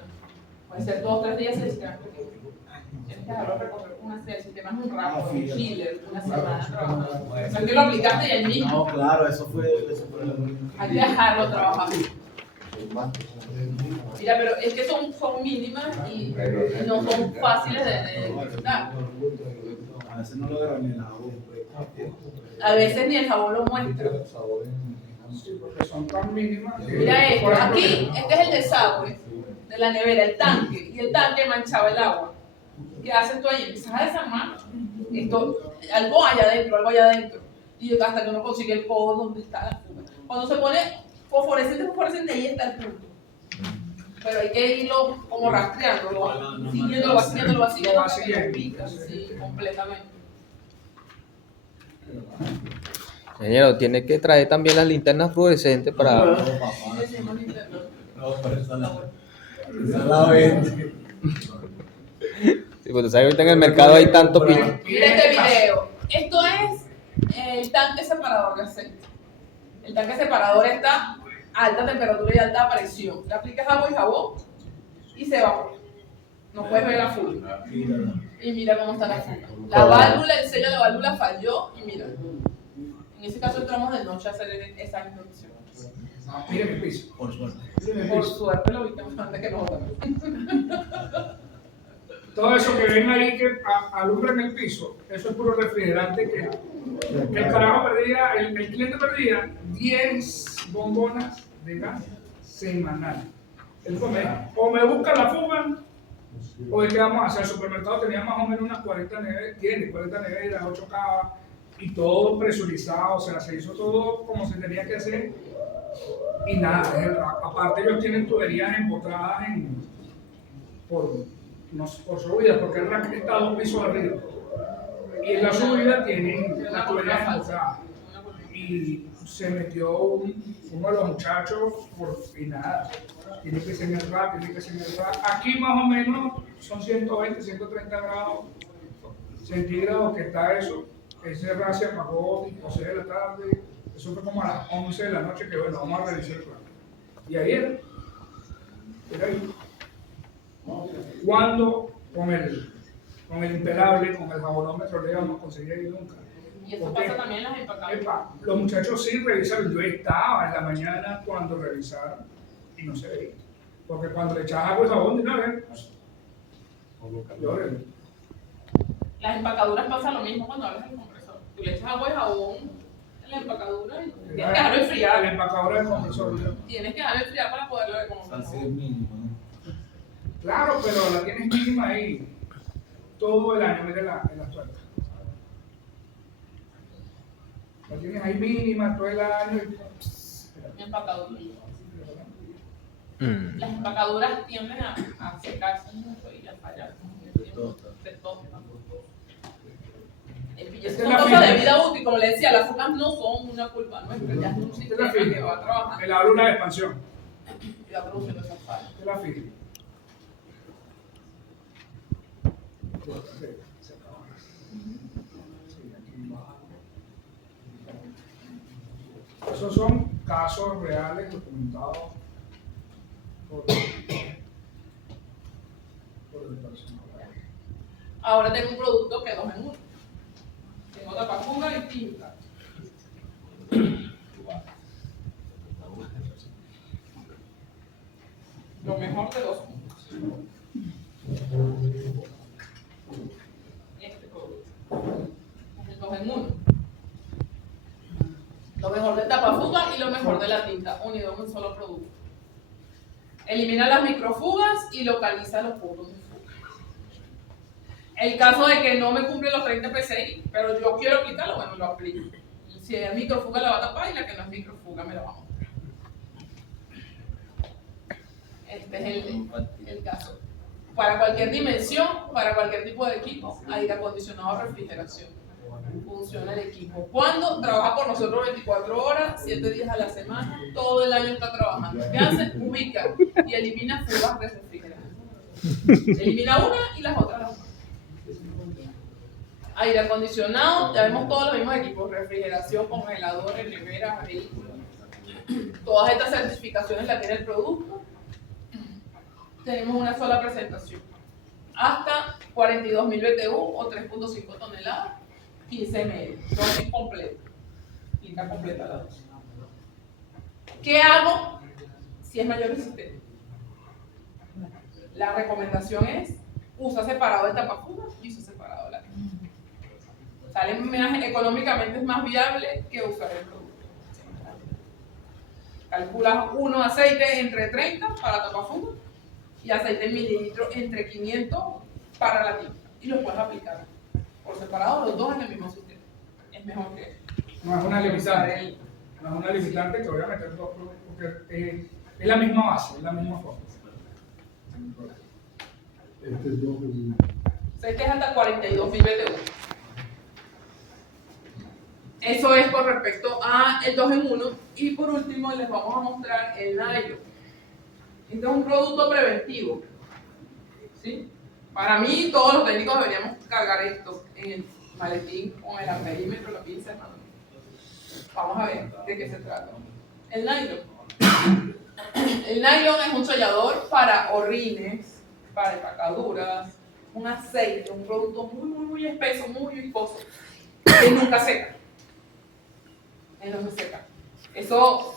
Puede ser 2 o 3 días si el sistema es pequeño. Tienes que dejarlo recorrer una serie. El sistema es un rato, un killer, una semana trabajando. O sea, que lo aplicaste y el mismo. No, claro, eso fue Hay que dejarlo trabajar. Mira, pero es que son mínimas y no son fáciles de quitar. A veces no lo agarran ni el agua. A veces ni el jabón lo muestra. Sí, porque son tan mínimas que, Mira esto, por ejemplo, aquí, este es el desagüe de la nevera, el tanque, y el tanque manchaba el agua. ¿Qué haces tú ahí? Empiezas a desarmar. Esto, algo hay adentro. Y hasta que uno consigue el codo donde está la fuga. Cuando se pone fosforescente, ahí está el punto. Pero hay que irlo como rastreándolo, siguiéndolo, que pica, sí, completamente. ingeniero, tiene que traer también las linternas fluorescentes para... Decimos interno. No, pero esa la vende. Sí, pues tú sabes que ahorita en el mercado hay tanto Mira este video. Esto es el tanque separador de aceite. El tanque separador está a alta temperatura y alta presión. Le aplicas agua y jabón y se evapora. No puedes ver la fuga. Y mira cómo está la fuga. La válvula, el sello de la válvula falló y mira. En ese caso entramos de noche a hacer esa inspección. miren el piso. Por suerte. Por suerte lo vimos antes que nosotros. Todo eso que ven ahí que alumbra en el piso, eso es puro refrigerante que el carajo perdía, el cliente perdía 10 bombonas de gas semanal. Él come, o me busca la fuga, o es que vamos a hacer. El supermercado tenía más o menos unas 40 neveras, tiene 40 neveras, 8 cavas, y todo presurizado, o sea, se hizo todo como se tenía que hacer, y nada, es el rack. Aparte ellos tienen tuberías empotradas por subida, porque el rack está a 2 pisos arriba. Y en la subida tienen las tuberías empotradas. Y se metió uno de los muchachos y nada. Tiene que ser en el rack, Aquí más o menos son 120, 130 grados centígrados que está eso. Ese rack se apagó tipo 6 de la tarde, Eso fue como a las 11 de la noche que, bueno, vamos a revisar el plan. Y ayer, era ahí. Cuando con el imperable, con el jabonómetro, le íbamos a conseguir ahí nunca. Y eso ¿Por qué? pasa también en las empacadas. Epa, los muchachos sí revisaron. Yo estaba en la mañana cuando revisaron y no se veía. Porque cuando le echas agua y jabón, de una vez, llórale. Las empacaduras pasa lo mismo cuando abres el compresor. Tú le echas agua y jabón en la empacadura y tienes que dejarlo La enfriar. empacadora del compresor. ¿no? Tienes que dejarlo enfriar para poderlo ver como Así es mínimo, ¿no? Claro, pero la tienes mínima ahí todo el año, mira en la tuerca. La tienes ahí mínima todo el año. empacadura. Las empacaduras tienden a secarse mucho y a fallar. Se tostan. Y eso son cosas de vida útil, como le decía, las fugas no son una culpa nuestra, ya es un sistema que va a trabajar. El aula de expansión. Y la producción de esas fallas. Es la firma. Esos son casos reales documentados por el personal. Ahora tengo un producto que es 2 en 1. Tengo tapafuga y tinta. Lo mejor de 2 mundos. Este producto. Es el 2 en 1. Lo mejor del tapafuga y lo mejor de la tinta, unido en un solo producto. Elimina las microfugas y localiza los puntos de fuga. El caso de que no me cumple los 30 PSI, pero yo quiero aplicarlo, bueno, lo aplico. Si es microfuga la va a tapar y la que no es microfuga me la va a mostrar. Este es el caso. Para cualquier dimensión, para cualquier tipo de equipo, aire acondicionado, refrigeración. Funciona el equipo. Cuando trabaja por nosotros 24 horas, 7 días a la semana, todo el año está trabajando. ¿Qué hace? Ubica y elimina fugas de refrigeración. Elimina una y las otras las manda. Aire acondicionado, ya vemos todos los mismos equipos: refrigeración, congeladores, neveras, vehículos. Todas estas certificaciones las tiene el producto. Tenemos una sola presentación. Hasta 42.000 BTU o 3.5 toneladas. 15 ml, dosis completa, tinta completa la dosis. ¿Qué hago si es mayor resistente? La recomendación es usa separado el tapafugas y usa separado la tinta. Sale más, económicamente es más viable que usar el producto. Calculas uno aceite entre 30 para tapafugas y aceite en mililitros entre 500 para la tinta y lo puedes aplicar por separado, los dos en el mismo sistema. Es mejor que no es una limitante. No es una limitante que voy a meter dos productos porque es la misma base, es la misma forma. Este es hasta 42.000 BTU. Eso es con respecto a el 2 en 1. Y por último les vamos a mostrar el nylon. Este es un producto preventivo. ¿Sí? Para mí, todos los técnicos deberíamos cargar esto en el maletín con el amperímetro, la pinza, hermano. Vamos a ver de qué se trata. El nylon. El nylon es un sellador para orines, para empacaduras, un aceite, un producto muy espeso, muy viscoso, que nunca seca. No se seca. Eso,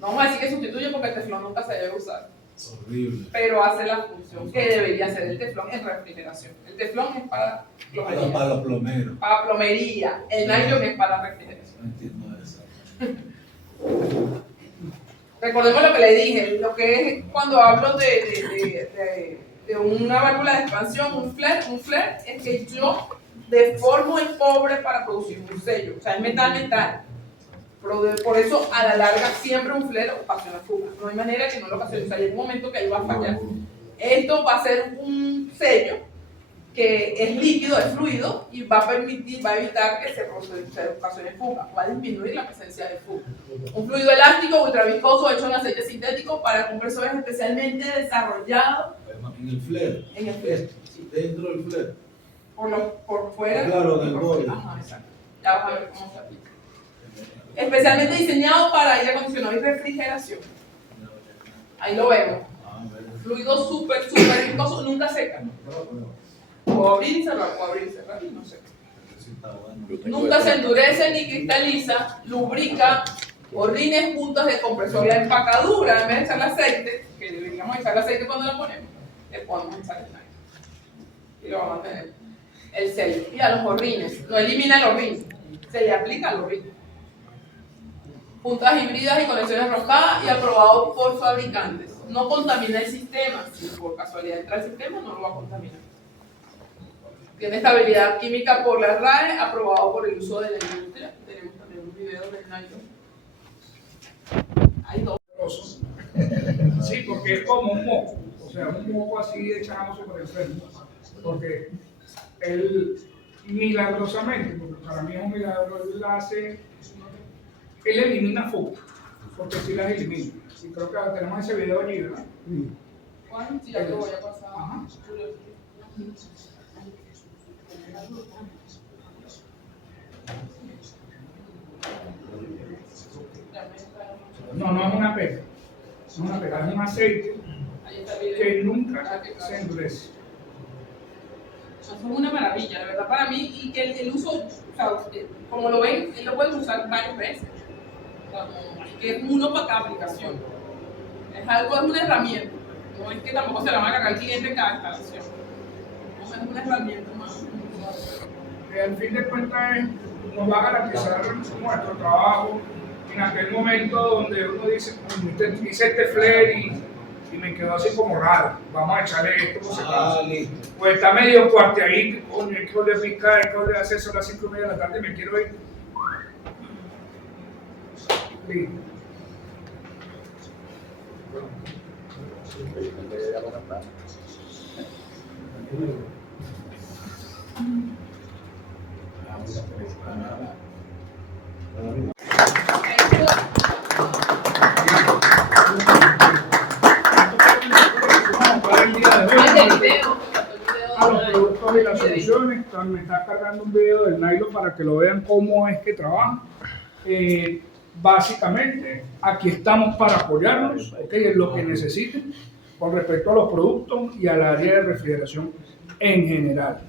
no vamos a decir que sustituye porque el teflón nunca se debe usar. Horrible. Pero hace la función que debería hacer el teflón en refrigeración. El teflón es para plomería. Para los plomeros. Para plomería. El nylon es para refrigeración. No entiendo eso. Recordemos lo que le dije, lo que es cuando hablo de una válvula de expansión, un flare es que yo deformo el cobre para producir un sello. O sea, es metal. Por eso, a la larga, siempre un flare ocasiona fuga. No hay manera que no lo ocasione. O sea, hay un momento que ahí va a fallar. Esto va a ser un sello que es líquido, es fluido, y va a evitar que se ocasione fuga. Va a disminuir la presencia de fuga. Un fluido elástico, ultraviscoso, hecho en aceite sintético para compresores especialmente desarrollados. En el flare. En el flare. Sí. Dentro del flare. Por fuera. Claro, del por borde. Ajá, exacto. Ya vas a ver cómo se aplica. Especialmente diseñado para aire acondicionado y refrigeración. Ahí lo vemos. Fluido súper viscoso, nunca seca. Puedo abrir y cerrar y no seca. Nunca se endurece ni cristaliza, lubrica, orines, puntas de compresor. La empacadura, en vez de echarle aceite, que deberíamos echarle aceite cuando la ponemos, le podemos echar el nylon. Y lo vamos a tener. El sello. Y a los orines. No elimina el orrín, se le aplica al orrín. Puntas híbridas y conexiones raspadas y aprobado por fabricantes. No contamina el sistema. Si por casualidad entra al sistema, no lo va a contaminar. Tiene estabilidad química por la RAE, aprobado por el uso de la industria. Tenemos también un video del nylon. Hay dos. Sí, porque es como un moco. O sea, un moco así echamos sobre el frente. Porque él, milagrosamente, porque para mí es un milagro, él elimina fugas, porque sí las elimina. Y creo que tenemos ese video allí, ¿verdad? Juan, sí, ya te voy a pasar. Ajá. No es una pega. No es una pega, es un aceite que nunca se endurece. Eso es una maravilla, de verdad, para mí, y que el uso, o sea, como lo ven, él lo puede usar varias veces. O sea, que es uno para cada aplicación. Es una herramienta. No es que tampoco se la va a cargar al cliente cada instalación. No, es una herramienta más. Al fin de cuentas nos va a garantizar nuestro trabajo en aquel momento donde uno dice, hice este flare y me quedó así como raro, vamos a echarle esto por si acaso. Pues está medio cuarteadito, coño, hay que volver a picar, hay que volver a hacer eso a las 5:30 de la tarde, me quiero ir. Listo. A los productos y las soluciones, me está cargando un video del nylon para que lo vean cómo es que trabaja. Básicamente, aquí estamos para apoyarnos, ¿okay? En lo que necesiten con respecto a los productos y al área de refrigeración en general.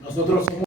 Nosotros somos